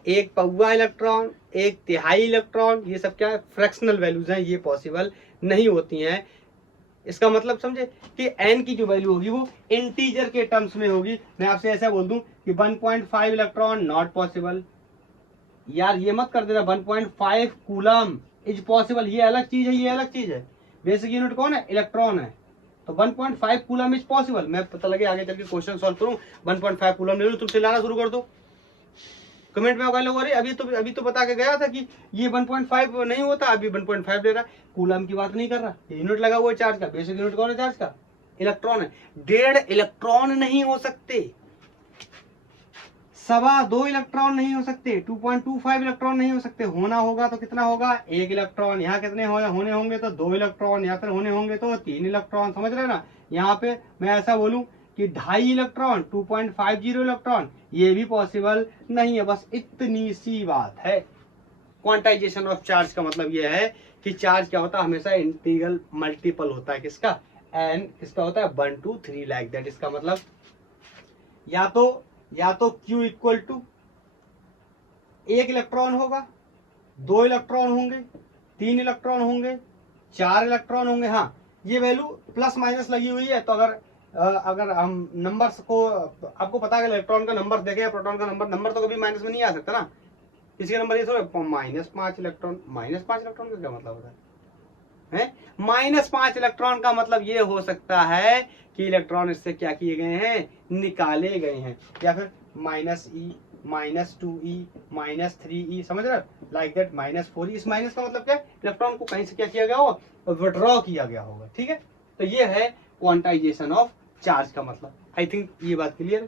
1 पौवा इलेक्ट्रॉन, 1/3 इलेक्ट्रॉन। ये सब क्या है, फ्रैक्शनल वैल्यूज हैं, ये पॉसिबल नहीं होती हैं। इसका मतलब समझे कि n की जो वैल्यू होगी वो इंटीजर के टर्म्स में होगी। मैं आपसे ऐसा बोल दूं कि 1.5 इलेक्ट्रॉन नॉट पॉसिबल, यार ये मत कर देना 1.5 कूलम इज पॉसिबल। ये अलग चीज है, ये अलग चीज है। बेसिक यूनिट कौन है, इलेक्ट्रॉन है। तो 1.5 कूलम इज पॉसिबल। मैं पता लगे आगे चल के क्वेश्चन सॉल्व करूं, 1.5 कूलम ले लो, तुम चिल्लाना शुरू कर दो कमेंट में। लोग अरे अभी तो बता के गया था कि ये 1.5 नहीं होता, अभी 1.5 दे रहा। कूलम की बात नहीं कर रहा, यूनिट लगा हुआ है चार्ज का। बेसिक यूनिट कौन है चार्ज का, इलेक्ट्रॉन है। 1.5 इलेक्ट्रॉन नहीं हो सकते, 2.25 इलेक्ट्रॉन नहीं हो सकते, 2.25 इलेक्ट्रॉन नहीं हो सकते। होना होगा तो कितना होगा, 1 इलेक्ट्रॉन। यहाँ कितने होने होंगे तो 2 इलेक्ट्रॉन, या फिर होने होंगे तो 3 इलेक्ट्रॉन। समझ रहे ना। यहाँ पे मैं ऐसा बोलूं कि 2.5 इलेक्ट्रॉन 2.50 इलेक्ट्रॉन, ये भी पॉसिबल नहीं है। बस इतनी सी बात है। क्वांटाइजेशन ऑफ चार्ज का मतलब ये है कि चार्ज क्या होता है, हमेशा इंटीग्रल मल्टीपल होता है किसका, एन किसका होता है 1 2 3 लाइक दैट। इसका मतलब या तो Q इक्वल टू 1 इलेक्ट्रॉन होगा, 2 इलेक्ट्रॉन होंगे, 3 इलेक्ट्रॉन होंगे, 4 इलेक्ट्रॉन होंगे। हाँ, ये वैल्यू प्लस माइनस लगी हुई है, तो अगर हम नंबर्स को, आपको पता है इलेक्ट्रॉन का नंबर देखे या प्रोटॉन का नंबर तो कभी माइनस में नहीं आ सकता ना। इसका नंबर ये थोड़ा -5 इलेक्ट्रॉन, -5 इलेक्ट्रॉन का क्या मतलब होता है? -5 इलेक्ट्रॉन का मतलब ये हो सकता है कि इलेक्ट्रॉन इससे क्या किए गए हैं, निकाले गए हैं, या फिर -E -2E -3E, समझ रहे, लाइक दैट -4E। इस माइनस का मतलब क्या है, इलेक्ट्रॉन को कहीं से क्या किया गया होगा, विड्रॉ किया गया होगा। ठीक है, तो ये है क्वांटाइजेशन ऑफ चार्ज का मतलब। आई थिंक ये बात क्लियर है।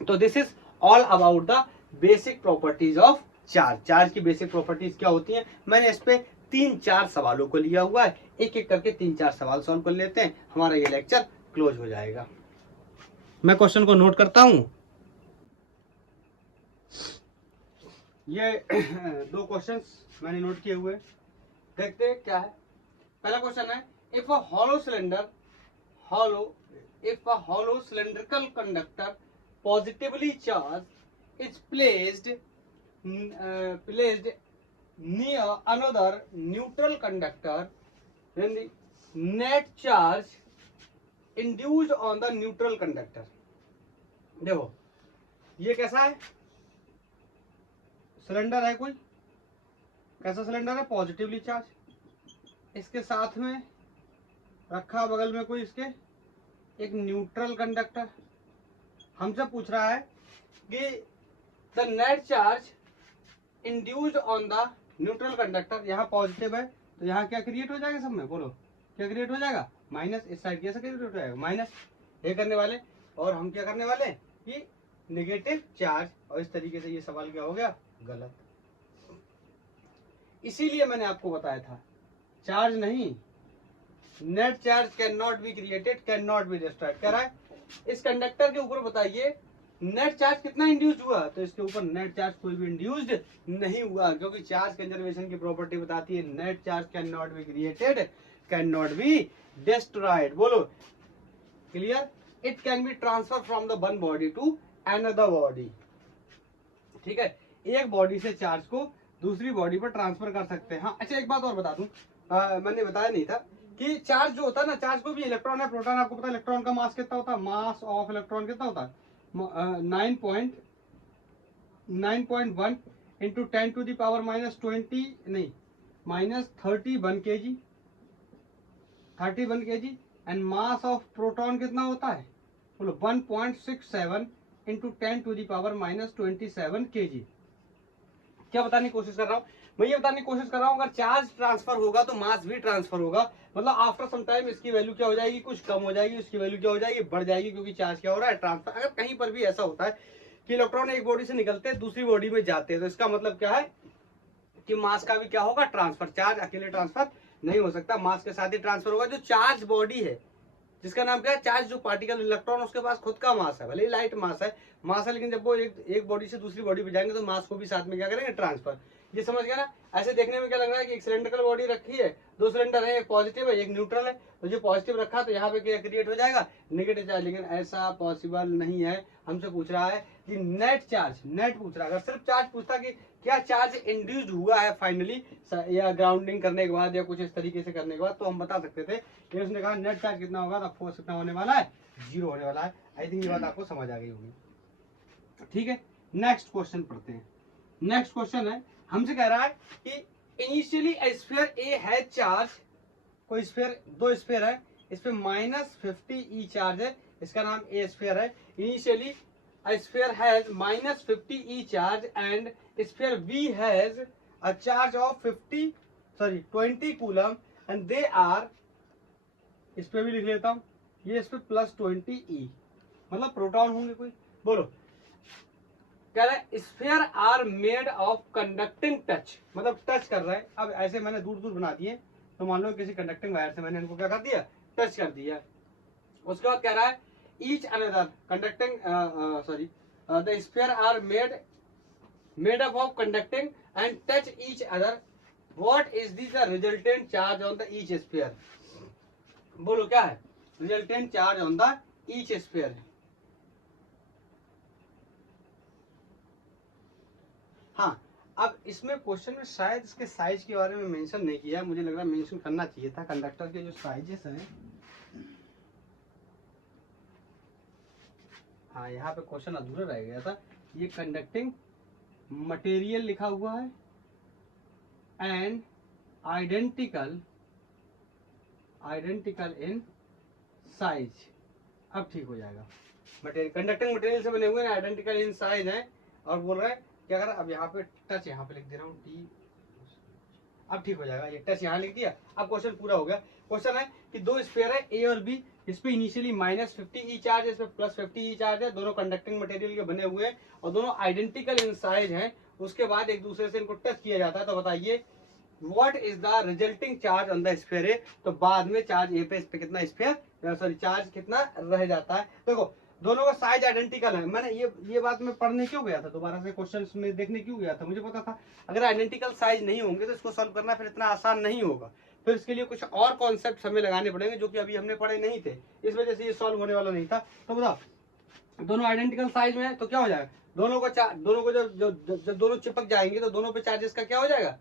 तो this is all about the basic properties of charge. Charge की बेसिक प्रॉपर्टीज क्या होती हैं, मैंने इस पे 3-4 सवालों को लिया हुआ है, एक एक करके 3-4 सवाल सॉल्व कर लेते हैं, हमारा ये लेक्चर क्लोज हो जाएगा। मैं क्वेश्चन को नोट करता हूं। ये 2 क्वेश्चंस मैंने नोट किए हुए, देखते हैं क्या है। पहला क्वेश्चन है, if a hollow cylindrical conductor positively charged is placed near another neutral conductor, then the net charge induced on the neutral conductor। देखो ये कैसा है, सिलेंडर है, कोई कैसा सिलेंडर है, पॉजिटिवली चार्ज, इसके साथ में रखा बगल में कोई इसके एक न्यूट्रल कंडक्टर। हमसे पूछ रहा है कि the net charge induced on the neutral conductor, यहाँ पॉजिटिव है तो यहाँ क्या क्रिएट हो जाएगा, सब में बोलो क्या क्रिएट हो जाएगा, माइनस। इस साइड कैसे क्रिएट हो जाएगा, माइनस, ये करने वाले, और हम क्या करने वाले कि नेगेटिव चार्ज। और इस तरीके से ये सवाल क्या हो गया, गलत। इसीलिए मैंने आपको बताया था चार्ज नहीं, net charge can not be created, can not be destroyed. कह रहा है इस कंडक्टर के ऊपर बताइए नेट चार्ज कितना इंड्यूस्ड हुआ, तो इसके ऊपर नेट चार्ज कोई भी इंड्यूस्ड नहीं हुआ, क्योंकि चार्ज कंजर्वेशन की प्रॉपर्टी बताती है net charge can not be created, can not be destroyed. बोलो clear. It can be transfer from the one body to another body. ठीक है, एक बॉडी से चार्ज को दूसरी बॉडी पर ट्रांसफर कर सकते हैं। हाँ, अच्छा एक बात और बता दूं, मैंने बताया नहीं था कि चार्ज जो होता है ना, चार्ज को भी इलेक्ट्रॉन है प्रोटॉन, आपको पता है इलेक्ट्रॉन का मास कितना होता है, मास ऑफ इलेक्ट्रॉन कितना होता है, 9.1 इंटू 10⁻⁻20 नहीं -31 kg, 31 kg। And mass of proton कितना होता है, बोलो 1.67 इंटू 10⁻⁻27 kg। क्या बताने की कोशिश कर रहा हूँ, मैं ये बताने की कोशिश कर रहा हूँ अगर चार्ज ट्रांसफर होगा तो मास भी ट्रांसफर होगा। मतलब आफ्टर सम टाइम इसकी वैल्यू क्या हो जाएगी, कुछ कम हो जाएगी, उसकी वैल्यू क्या हो जाएगी, बढ़ जाएगी, क्योंकि चार्ज क्या हो रहा है, ट्रांसफर। अगर कहीं पर भी ऐसा होता है कि इलेक्ट्रॉन एक बॉडी से निकलते हैं दूसरी बॉडी में जाते हैं, तो इसका मतलब क्या है कि मास का भी क्या होगा, ट्रांसफर। चार्ज अकेले ट्रांसफर नहीं हो सकता, मास के साथ ही ट्रांसफर होगा। जो चार्ज बॉडी है जिसका नाम क्या है, चार्ज जो पार्टिकल इलेक्ट्रॉन, उसके पास खुद का मास है, भले ही लाइट मास है, लेकिन जब वो एक बॉडी से दूसरी बॉडी पे जाएंगे तो मास को भी साथ में क्या करेंगे, ट्रांसफर। ये समझ गया ना। ऐसे देखने में क्या लग रहा है कि एक सिलेंड्रिकल बॉडी रखी है, 2 सिलेंडर है, एक पॉजिटिव है एक न्यूट्रल है, तो जो पॉजिटिव रखा तो यहाँ पे क्या क्रिएट हो जाएगा, नेगेटिव चार्ज। लेकिन ऐसा पॉसिबल नहीं है। हमसे पूछ रहा है कि नेट चार्ज, नेट पूछ रहा है। अगर सिर्फ चार्ज पूछता कि क्या चार्ज इंड्यूस्ड हुआ है फाइनली, या ग्राउंडिंग करने के बाद या कुछ इस तरीके से करने के बाद, तो हम बता सकते थे। लेकिन उसने कहा नेट चार्ज कितना होगा, तो फोर्स कितना होने वाला है, 0 होने वाला है। आई थिंक ये बात आपको समझ आ गई होगी। ठीक है, नेक्स्ट क्वेश्चन पढ़ते हैं। नेक्स्ट क्वेश्चन है, हमसे कह रहा है कि इनिशियली स्फीयर ए है चार्ज, कोई स्फीयर, 2 स्फीयर है, इस पे -50 चार्ज है, इसका नाम ए स्फीयर है। Initially sphere has -50 charge and sphere B has a charge of 20 coulomb and they are, इस पे भी लिख लेता हूं, ये इस पे +20 मतलब प्रोटॉन होंगे कोई। बोलो, कह रहा है sphere are made of conducting touch, मतलब टच कर रहा है। अब ऐसे मैंने दूर दूर बना दिए, तो मान लो किसी कंडक्टिंग वायर से मैंने इनको क्या कर दिया, टच कर दिया। उसके बाद कह रहा है each another conducting the sphere are made up of conducting and touch each other, what is the resultant charge on the each sphere? बोलो क्या है resultant charge on the each sphere? हाँ, अब इसमें क्वेश्चन में शायद इसके साइज के बारे में मेंशन नहीं किया, मुझे लग रहा है मेंशन करना चाहिए था। कंडक्टर के जो साइजेस हैं, हाँ यहाँ पे क्वेश्चन अधूरा रह गया था। ये कंडक्टिंग मटेरियल लिखा हुआ है एंड आइडेंटिकल इन साइज। अब ठीक हो जाएगा। मटेरियल कंडक्टिंग मटेरियल से बने हुए हैं, आइडेंटिकल इन साइज है, और बोल रहे हैं क्या कर, अब यहाँ पे टच यहाँ पे लिख दे रहा हूँ टी, अब ठीक हो जाएगा। ये टच यहाँ लिख दिया, अब क्वेश्चन पूरा हो गया। क्वेश्चन है कि दो स्फीयर है ए और बी, इस पे इनिशियली -50 ई चार्ज है, इस पे +50 ई चार्ज है, दोनों कंडक्टिंग मटेरियल के बने हुए हैं और दोनों आइडेंटिकल इन साइज हैं। उसके बाद एक दूसरे से इनको टच किया जाता है, तो बताइए what is the resulting charge on the sphere A. तो बाद में चार्ज ए पे इस पे कितना स्फीयर चार्ज कितना रह जाता है। देखो दोनों का साइज आइडेंटिकल है। मैंने ये बात मैं पढ़ने क्यों गया था, दोबारा से क्वेश्चन में देखने क्यों गया था, मुझे पता था अगर आइडेंटिकल साइज नहीं होंगे तो इसको सॉल्व करना फिर इतना आसान नहीं होगा, फिर इसके लिए कुछ और कॉन्सेप्ट हमें लगाने पड़ेंगे जो कि अभी हमने पढ़े नहीं थे, इस वजह से ये सॉल्व होने वाला नहीं था। तो बताओ दोनों आइडेंटिकल साइज में है तो क्या हो जाएगा, दोनों को जब दोनों चिपक जाएंगे तो दोनों पे चार्जेस का क्या हो जाएगा,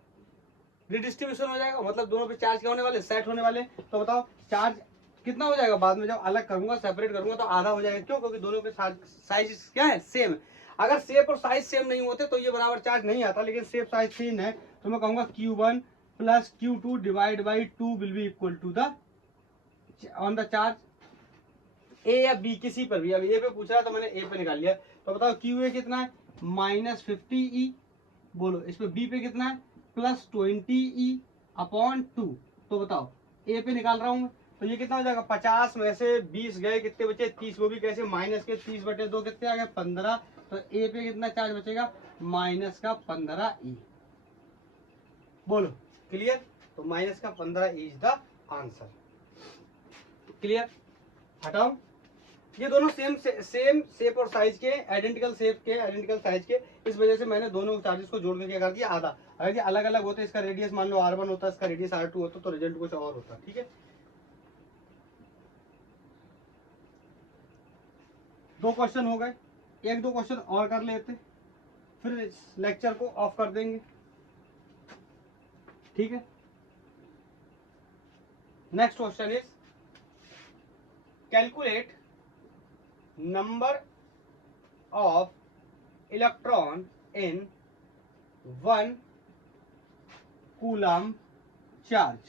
रिडिस्ट्रीब्यूशन हो जाएगा, मतलब दोनों पे चार्ज क्या होने वाले, सेट होने वाले। तो बताओ चार्ज कितना हो जाएगा, बाद में जब अलग करूंगा सेपरेट करूंगा तो आधा हो जाएगा। क्यों, क्योंकि दोनों के साइज क्या है, सेम है। अगर शेप और साइज सेम नहीं होते तो ये बराबर चार्ज नहीं आता, लेकिन शेप साइज सेम है तो मैं कहूंगा Q1 + Q2 divide by 2 will be equal to the on the charge A या बी, किसी पर भी। अब ए पे पूछ रहा है तो मैंने ए पे निकाल लिया। तो बताओ QA कितना है, -50 ई, बोलो इस पे बी पे कितना है, +20 ई अपॉन 2। तो बताओ ए पे निकाल रहा हूं मैं, तो ये कितना हो जाएगा, 50 में से 20 गए, कितने बचे 30, वो भी कैसे, -30/2 कितने आ गए 15। तो ए पे कितना चार्ज बचेगा, -15 ई। बोलो क्लियर, तो -15 E is the answer. Clear, हटाओ, ये दोनों सेम शेप और साइज के, आइडेंटिकल शेप के, आइडेंटिकल साइज के, इस वजह से मैंने दोनों चार्जेस को जोड़ के क्या कर दिया, आधा। अगर ये अलग अलग होते, इसका रेडियस मान लो R1 होता, इसका रेडियस R2 होता, तो रिजल्ट कुछ और होता। ठीक है, 2 क्वेश्चन हो गए, 1-2 क्वेश्चन और कर लेते, फिर लेक्चर को ऑफ कर देंगे। ठीक है, next question is calculate number of electron in 1 coulomb charge.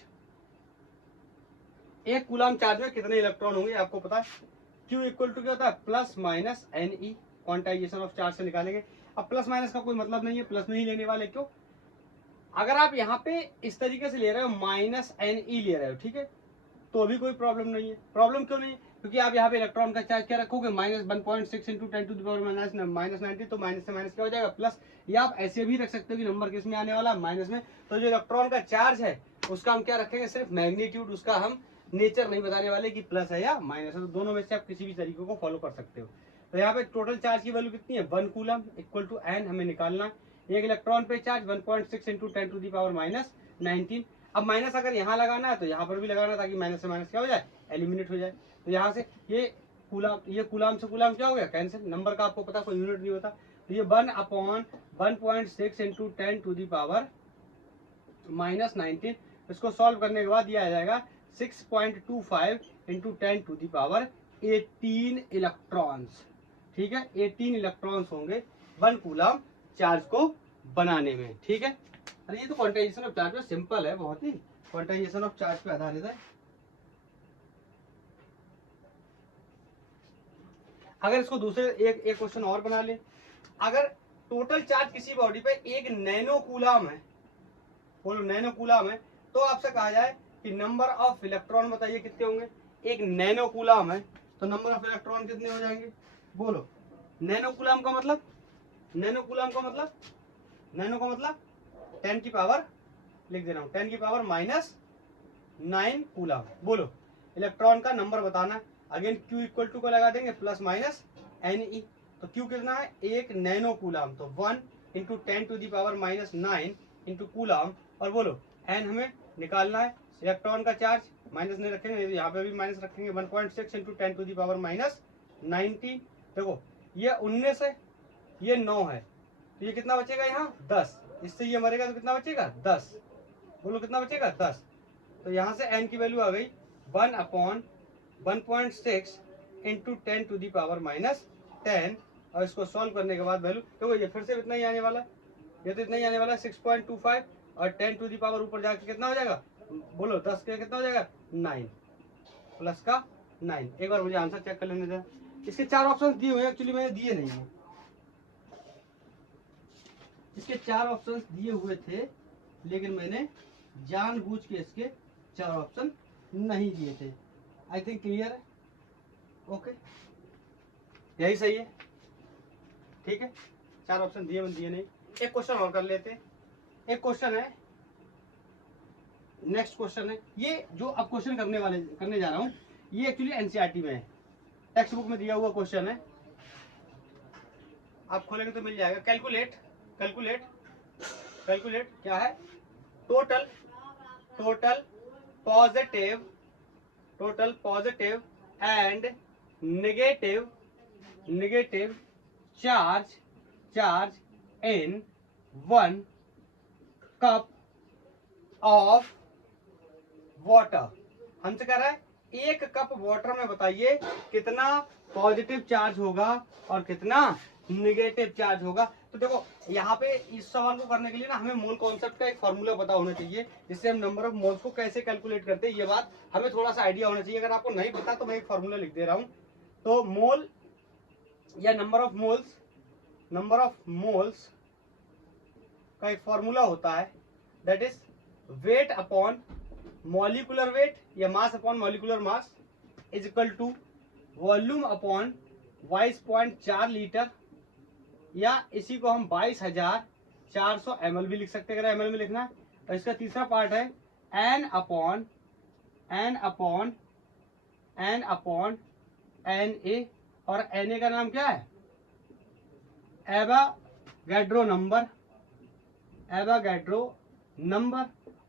एक कूलम चार्ज में कितने इलेक्ट्रॉन होंगे आपको पता है। Q इक्वल टू क्या होता है, +-NE, क्वांटाइजेशन ऑफ चार्ज से निकालेंगे। अब प्लस माइनस का कोई मतलब नहीं है, प्लस नहीं लेने वाले। क्यों, अगर आप यहाँ पे इस तरीके से ले रहे हो -NE ले रहे हो, ठीक है, तो भी कोई प्रॉब्लम नहीं है। प्रॉब्लम क्यों नहीं, क्योंकि आप यहाँ पे इलेक्ट्रॉन का चार्ज क्या रखोगे, -1.6 × 10⁻⁻90, तो माइनस से माइनस क्या हो जाएगा, प्लस। या आप ऐसे भी रख सकते हो कि नंबर किस में आने वाला, माइनस में। तो जो इलेक्ट्रॉन का चार्ज है उसका हम क्या रखेंगे, सिर्फ मैग्नीट्यूड, उसका हम नेचर नहीं बताने वाले कि प्लस है या माइनस है। तो दोनों में से आप किसी भी तरीके को फॉलो कर सकते हो। तो यहाँ पे टोटल चार्ज की वैल्यू कितनी है, 1 कूलम इक्वल टू n हमें निकालना। एक इलेक्ट्रॉन पे चार्ज 1.6 × 10⁻⁻19। अब माइनस अगर यहाँ लगाना है तो यहाँ पर भी लगाना, ताकि माइनस से माइनस क्या हो जाए, एलिमिनेट हो जाए। तो यहाँ से ये कूलम से कूलम क्या हो गया, कैंसिल। नंबर का आपको पता कोई यूनिट नहीं होता। तो ये 1/1.6 × 10⁻⁻19, इसको सॉल्व करने के बाद ये आ जाएगा 6.25 × 10⁻18 इलेक्ट्रॉन्स। ठीक है, 18 इलेक्ट्रॉन्स होंगे 1 कूलम चार्ज को बनाने में। ठीक है, अरे ये तो क्वांटाइजेशन ऑफ चार्ज में सिंपल है, बहुत ही क्वांटाइजेशन ऑफ चार्ज पे आधारित है। अगर इसको दूसरे एक क्वेश्चन और बना ले, अगर टोटल चार्ज किसी बॉडी पे 1 नैनो कूलम है, बोलो नैनो कूलम है, तो आपसे कहा जाए कि नंबर ऑफ इलेक्ट्रॉन बताइए कितने होंगे। 1 नैनो कूलम है तो नंबर ऑफ इलेक्ट्रॉन कितने हो जाएंगे, बोलो। नैनो कूलम का मतलब 10 की पावर लिख दे रहा हूँ, 10 की पावर -9 कूलम। बोलो इलेक्ट्रॉन का नंबर बताना। अगेन Q इक्वल टू को लगा देंगे प्लस माइनस Ne। तो Q कितना है 1 नैनो कूलाम, तो 1 इंटू 10⁻⁻9 इंटू कूलाम। और बोलो N हमें निकालना है, इलेक्ट्रॉन का चार्ज माइनस नहीं रखेंगे, यहाँ पे भी माइनस रखेंगे, 1.6 इंटू 10⁻⁻19। देखो ये 19 है, ये 9 है, तो ये कितना बचेगा यहाँ 10, इससे ये मरेगा तो कितना बचेगा 10। बोलो कितना बचेगा 10। तो यहाँ से n की वैल्यू आ गई 1/1.6 इंटू 10⁻⁻10। और इसको सॉल्व करने के बाद वैल्यू देखो ये फिर से इतना ही आने वाला है, ये तो इतना ही आने वाला है 6.25 और 10 टू दी पावर ऊपर जाके कितना हो जाएगा, बोलो 10 के कितना हो जाएगा 9 प्लस का 9। एक बार मुझे आंसर चेक कर लेने दें। इसके 4 ऑप्शन दिए हुए हैं, एक्चुअली मैंने दिए नहीं है, इसके 4 ऑप्शन दिए हुए थे लेकिन मैंने जानबूझ के इसके 4 ऑप्शन नहीं दिए थे। आई थिंक क्लियर है, ओके यही सही है, ठीक है। 4 ऑप्शन दिए नहीं। एक क्वेश्चन और कर लेते हैं। एक क्वेश्चन है, नेक्स्ट क्वेश्चन है, ये जो अब क्वेश्चन करने जा रहा हूं ये एक्चुअली एनसीईआरटी में है, टेक्स्ट बुक में दिया हुआ क्वेश्चन है, आप खोलेंगे तो मिल जाएगा। कैलकुलेट क्या है, total positive and negative charge in 1 cup of water. हमसे कह रहा है 1 कप वाटर में बताइए कितना पॉजिटिव चार्ज होगा और कितना निगेटिव चार्ज होगा। तो देखो यहाँ पे इस सवाल को करने के लिए ना हमें मोल कॉन्सेप्ट का एक फॉर्मूला पता होना चाहिए, जिससे हम नंबर ऑफ मोल्स को कैसे कैलकुलेट करते हैं ये बात हमें थोड़ा सा आइडिया होना चाहिए। अगर आपको नहीं पता तो मैं एक फॉर्मूला लिख दे रहा हूँ। तो मोल या नंबर ऑफ मोल्स का एक फॉर्मूला होता है, that is weight upon molecular weight या mass upon molecular mass is equal to volume upon 22.4 litre, या इसी को हम 22,400 ml भी लिख सकते हैं अगर ml में लिखना है। और इसका तीसरा पार्ट है n अपॉन Na, और Na का नाम क्या है एवोगैड्रो नंबर।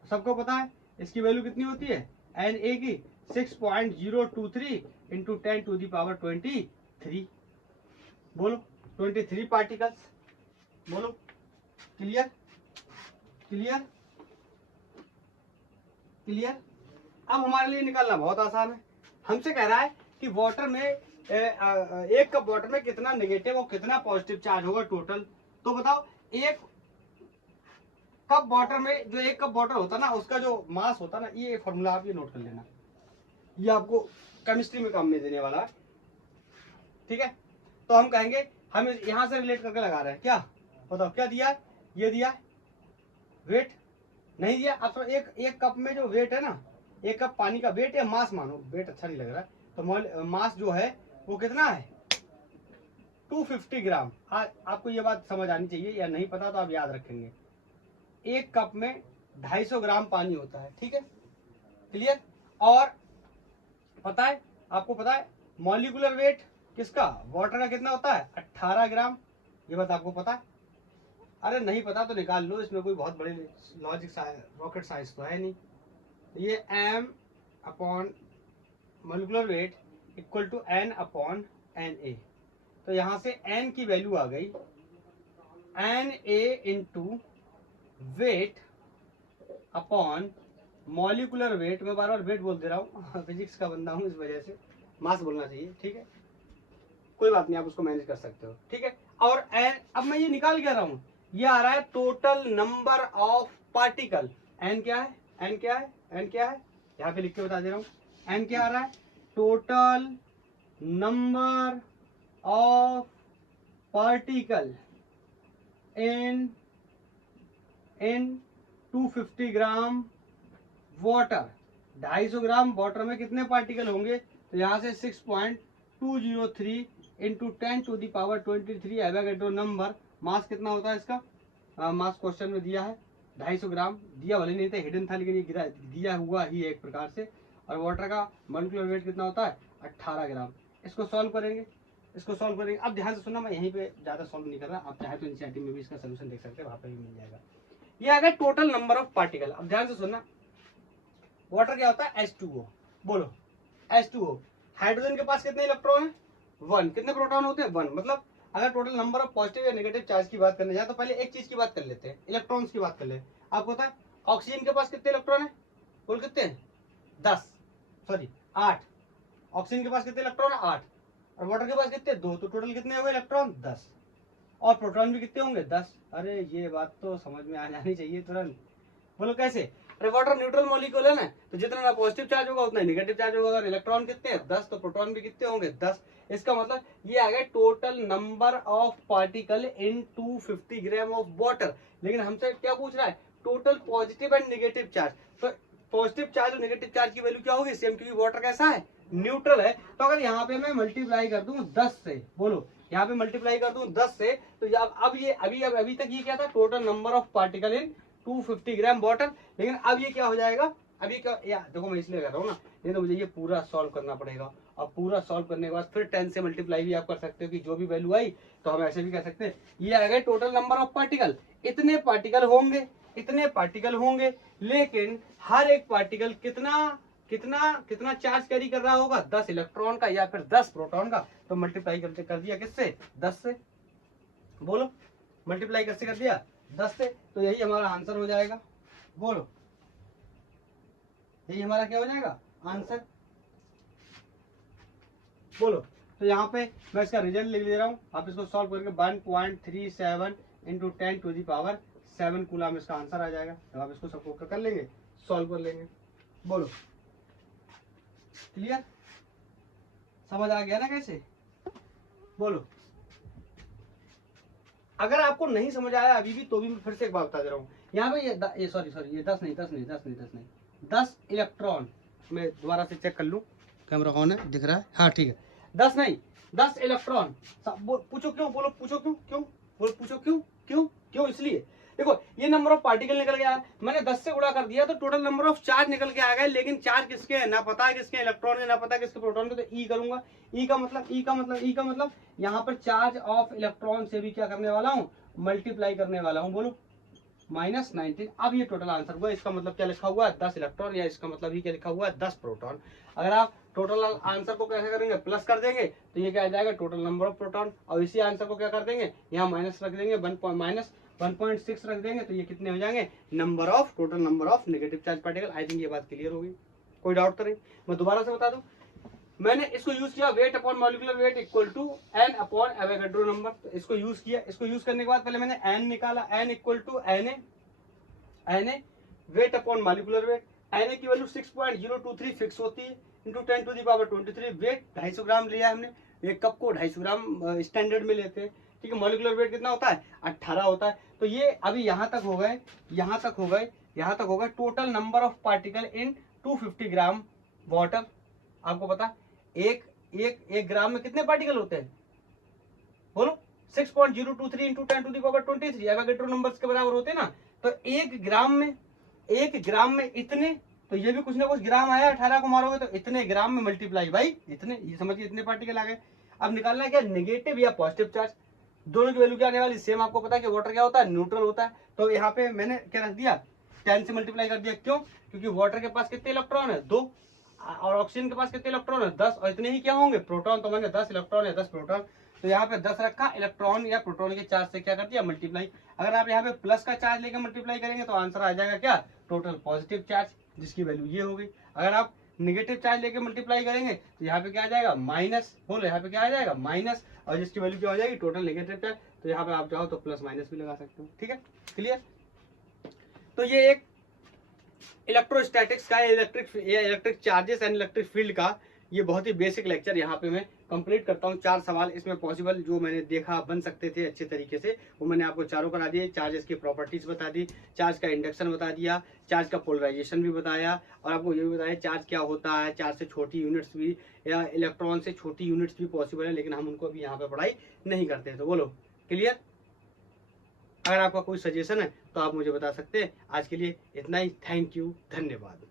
सबको पता है इसकी वैल्यू कितनी होती है Na की 6.023 इंटू 10⁻23। बोलो 23 पार्टिकल्स। बोलो क्लियर। अब हमारे लिए निकालना बहुत आसान है। हमसे कह रहा है कि वाटर में 1 कप वाटर में कितना नेगेटिव और कितना पॉजिटिव चार्ज होगा टोटल। तो बताओ 1 कप वाटर में जो 1 कप वाटर होता है ना उसका जो मास होता है ना, ये फॉर्मूला आप ये नोट कर लेना, ये आपको केमिस्ट्री में काम में देने वाला है, ठीक है। तो हम कहेंगे हम यहां से रिलेट करके लगा रहे हैं, क्या बताओ क्या दिया है, ये दिया है वेट नहीं दिया। अब तो एक कप में जो वेट है ना, 1 कप पानी का वेट या मास, मानो वेट अच्छा नहीं लग रहा है, तो मास जो है वो कितना है 250 ग्राम। आपको ये बात समझ आनी चाहिए, या नहीं पता तो आप याद रखेंगे। 1 कप में 250 ग्राम पानी होता है, ठीक है क्लियर। और पता है आपको पता है मॉलिक्यूलर वेट किसका, वाटर का कितना होता है 18 ग्राम, ये बात आपको पता है। अरे नहीं पता तो निकाल लो, इसमें कोई बहुत बड़ी लॉजिक रॉकेट साइंस तो है नहीं। ये m upon molecular weight equal to n upon Na। तो यहां से n की वैल्यू आ गई Na into weight upon molecular wait. मैं बार बार वेट बोल दे रहा हूँ, फिजिक्स का बंदा हूँ इस वजह से मास बोलना चाहिए, ठीक है कोई बात नहीं, आप उसको मैनेज कर सकते हो, ठीक है। और अब मैं ये निकाल क्या रहा हूँ, ये आ रहा है total number of particle. n क्या है यहाँ पे लिख के बता दे रहा हूँ। n क्या आ रहा है, total number of particle in 250 gram water. 250 gram water में कितने पार्टिकल होंगे, तो यहाँ से 6.203 इंटू 10⁻23 एवोगैड्रो नंबर। मास कितना होता है इसका, मास क्वेश्चन में दिया है 250 ग्राम, दिया भले नहीं था हिडन था लेकिन ये दिया हुआ ही है एक प्रकार से। और वाटर का मॉलिक्यूलर वेट कितना होता है 18 ग्राम। इसको सॉल्व करेंगे, इसको सॉल्व करेंगे। अब ध्यान से सुनना, मैं यहीं पे ज़्यादा सॉल्व नहीं कर रहा, आप चाहे तो एनसीईआरटी में भी इसका सोल्यूशन देख सकते हैं, वहाँ पे भी मिल जाएगा। ये आ गया टोटल नंबर ऑफ पार्टिकल। अब ध्यान से सुनना, वाटर क्या होता है? H2O। बोलो H2O। हाइड्रोजन के पास कितने इलेक्ट्रॉन है? 1। कितने प्रोटॉन होते हैं? 1। मतलब अगर टोटल नंबर ऑफ पॉजिटिव या नेगेटिव चार्ज की बात करने जाए तो पहले एक चीज की बात कर लेते हैं, इलेक्ट्रॉन्स की बात कर ले। आपको पता है ऑक्सीजन के पास कितने इलेक्ट्रॉन है? बोल कितने हैं? 8। ऑक्सीजन के पास कितने इलेक्ट्रॉन है? 8। और वाटर के पास कितने? 2। तो टोटल कितने हो गए इलेक्ट्रॉन? 10। और प्रोटॉन भी कितने होंगे? 10। अरे ये बात तो समझ में आ जानी चाहिए तुरंत। बोलो कैसे? अरे वाटर न्यूट्रल मॉलिक्यूल है ना, तो जितना पॉजिटिव चार्ज होगा उतना नेगेटिव चार्ज होगा। अगर इलेक्ट्रॉन कितने हैं? 10, तो प्रोटॉन भी कितने होंगे? 10। इसका मतलब ये आ गया total number of particle in 250 gram of water. लेकिन हमसे क्या पूछ रहा है? Total positive and negative charge. तो पॉजिटिव चार्ज और नेगेटिव चार्ज की वैल्यू क्या होगी? सेम, क्योंकि वाटर कैसा है? न्यूट्रल है। तो अगर यहाँ पे मैं मल्टीप्लाई कर दूं 10 से, बोलो यहाँ पे मल्टीप्लाई कर दूं 10 से, तो अब ये अभी तक ये क्या था? Total number of particle in 250 gram water. लेकिन अब ये क्या हो जाएगा? अभी क्या या देखो, मैं इसलिए कर रहा हूँ ना, नहीं तो मुझे ये पूरा सॉल्व करना पड़ेगा। और पूरा सॉल्व करने के बाद फिर 10 से मल्टीप्लाई भी आप कर सकते हो कि जो भी वैल्यू आई, तो हम ऐसे भी कर सकते हैं। ये आ गए टोटल नंबर ऑफ पार्टिकल। इतने पार्टिकल होंगे, इतने पार्टिकल होंगे, लेकिन हर एक पार्टिकल कितना कितना कितना चार्ज कैरी कर रहा होगा? 10 इलेक्ट्रॉन का या फिर 10 प्रोटॉन का। तो मल्टीप्लाई करते कर दिया किससे? 10 से। बोलो मल्टीप्लाई कैसे कर दिया? 10 से। तो यही हमारा आंसर हो जाएगा। बोलो यही हमारा क्या हो जाएगा? आंसर। बोलो, तो यहाँ पे मैं इसका रिजल्ट लिख दे रहा हूँ, आप इसको सॉल्व करके 1.37 इंटू 10⁻7 कूलम इसका आंसर आ जाएगा। तो आप इसको सबको कर लेंगे, सॉल्व कर लेंगे। बोलो क्लियर? समझ आ गया ना कैसे? बोलो, अगर आपको नहीं समझ आया अभी भी, तो भी मैं फिर से एक बात बता दे रहा हूँ। यहाँ पे ये सॉरी ये 10 नहीं 10 इलेक्ट्रॉन। मैं दोबारा से चेक कर लूँ, कैमरा ऑन है, दिख रहा है? हाँ ठीक है। 10 नहीं, 10 इलेक्ट्रॉन। पूछो क्यों? बोलो पूछो क्यों? क्यों? बोलो पूछो क्यों? क्यों? क्यों? इसलिए देखो, ये नंबर ऑफ पार्टिकल निकल गया, मैंने 10 से गुणा कर दिया तो टोटल नंबर ऑफ चार्ज निकल के आ गए। लेकिन चार्ज किसके हैं? ना पता है किसके इलेक्ट्रॉन है, ना पता है किसके प्रोटॉन के। तो ई करूंगा। ई का मतलब यहाँ पर चार्ज ऑफ इलेक्ट्रॉन से भी क्या करने वाला हूँ? मल्टीप्लाई करने वाला हूँ। बोलो -19। अब ये टोटल आंसर हुआ। इसका मतलब क्या लिखा हुआ है? 10 इलेक्ट्रॉन, या इसका मतलब ही क्या लिखा हुआ है? 10 प्रोटॉन। अगर आप टोटल आंसर को कैसे करेंगे? प्लस कर देंगे, तो ये क्या आ जाएगा? Total number of proton. और इसी आंसर को क्या कर देंगे? यहाँ माइनस रख देंगे, -1.6 रख देंगे, तो ये कितने हो जाएंगे? Number of total number of negative charge particle. I think ये बात क्लियर होगी, कोई डाउट तो नहीं? मैं दोबारा से बता दूं, मैंने इसको यूज किया weight upon molecular weight equal to N upon Avogadro number. तो इसको यूज किया। इसको यूज करने के बाद पहले मैंने एन निकाला, N equal to N A weight upon molecular weight. N A की वैल्यू 6.023 फिक्स होती है, इंटू 10⁻23 वेट 250 ग्राम लिया हमने। एक कप को 250 ग्राम स्टैंडर्ड में लेते हैं, ठीक है। मॉलिक्यूलर वेट कितना होता है? 18 होता है। तो ये अभी यहाँ तक हो गए, यहाँ तक हो गए total number of particle in 250 gram water. आपको पता एक ग्राम में कितने पार्टिकल होते हैं? बोलो 6.023 इंटू 10⁻23 एवोगैड्रो नंबर्स के बराबर होते हैं ना। तो एक ग्राम में इतने, तो ये भी कुछ ना कुछ ग्राम आया, 18 को मारोगे तो इतने ग्राम में मल्टीप्लाई भाई इतने, ये समझिए इतने पार्टिकल आ गए। अब निकालना है क्या? नेगेटिव या पॉजिटिव चार्ज। दोनों की वैल्यू क्या आने वाली? सेम। आपको पता है कि वाटर क्या होता है? न्यूट्रल होता है। तो यहाँ पे मैंने क्या रख दिया? 10 से मल्टीप्लाई कर दिया। क्यों? क्योंकि वाटर के पास कितने इलेक्ट्रॉन है? 2। और ऑक्सीजन के पास कितने इलेक्ट्रॉन है? 10। और इतने ही क्या होंगे? प्रोटॉन। तो मैंने 10 इलेक्ट्रॉन है 10 प्रोटॉन। तो यहाँ पे 10 रखा, इलेक्ट्रॉन या प्रोटॉन के चार्ज से क्या कर दिया? मल्टीप्लाई। अगर आप यहाँ पे प्लस का चार्ज लेकर मल्टीप्लाई करेंगे तो आंसर आ जाएगा क्या? टोटल पॉजिटिव चार्ज, जिसकी वैल्यू ये हो गई। अगर आप निगेटिव चार्ज लेके मल्टीप्लाई करेंगे तो यहाँ पे क्या आ जाएगा? माइनस। बोलो यहाँ पे क्या आ जाएगा? माइनस। और जिसकी वैल्यू क्या हो जाएगी? Total negative charge. तो यहाँ पे आप चाहो तो प्लस माइनस भी लगा सकते हो, ठीक है। क्लियर? तो ये एक इलेक्ट्रोस्टैटिक्स का, electric charges and electric field का ये बहुत ही बेसिक लेक्चर यहाँ पे मैं कंप्लीट करता हूँ। 4 सवाल इसमें पॉसिबल जो मैंने देखा बन सकते थे अच्छे तरीके से, वो मैंने आपको चारों करा दिए। चार्जेस की प्रॉपर्टीज बता दी, चार्ज का इंडक्शन बता दिया, चार्ज का पोलराइजेशन भी बताया, और आपको ये भी बताया चार्ज क्या होता है। चार्ज से छोटी यूनिट्स भी, या इलेक्ट्रॉन से छोटी यूनिट्स भी पॉसिबल है, लेकिन हम उनको भी यहाँ पे पढ़ाई नहीं करते। तो बोलो क्लियर? अगर आपका कोई सजेशन है तो आप मुझे बता सकते हैं। आज के लिए इतना ही। थैंक यू, धन्यवाद।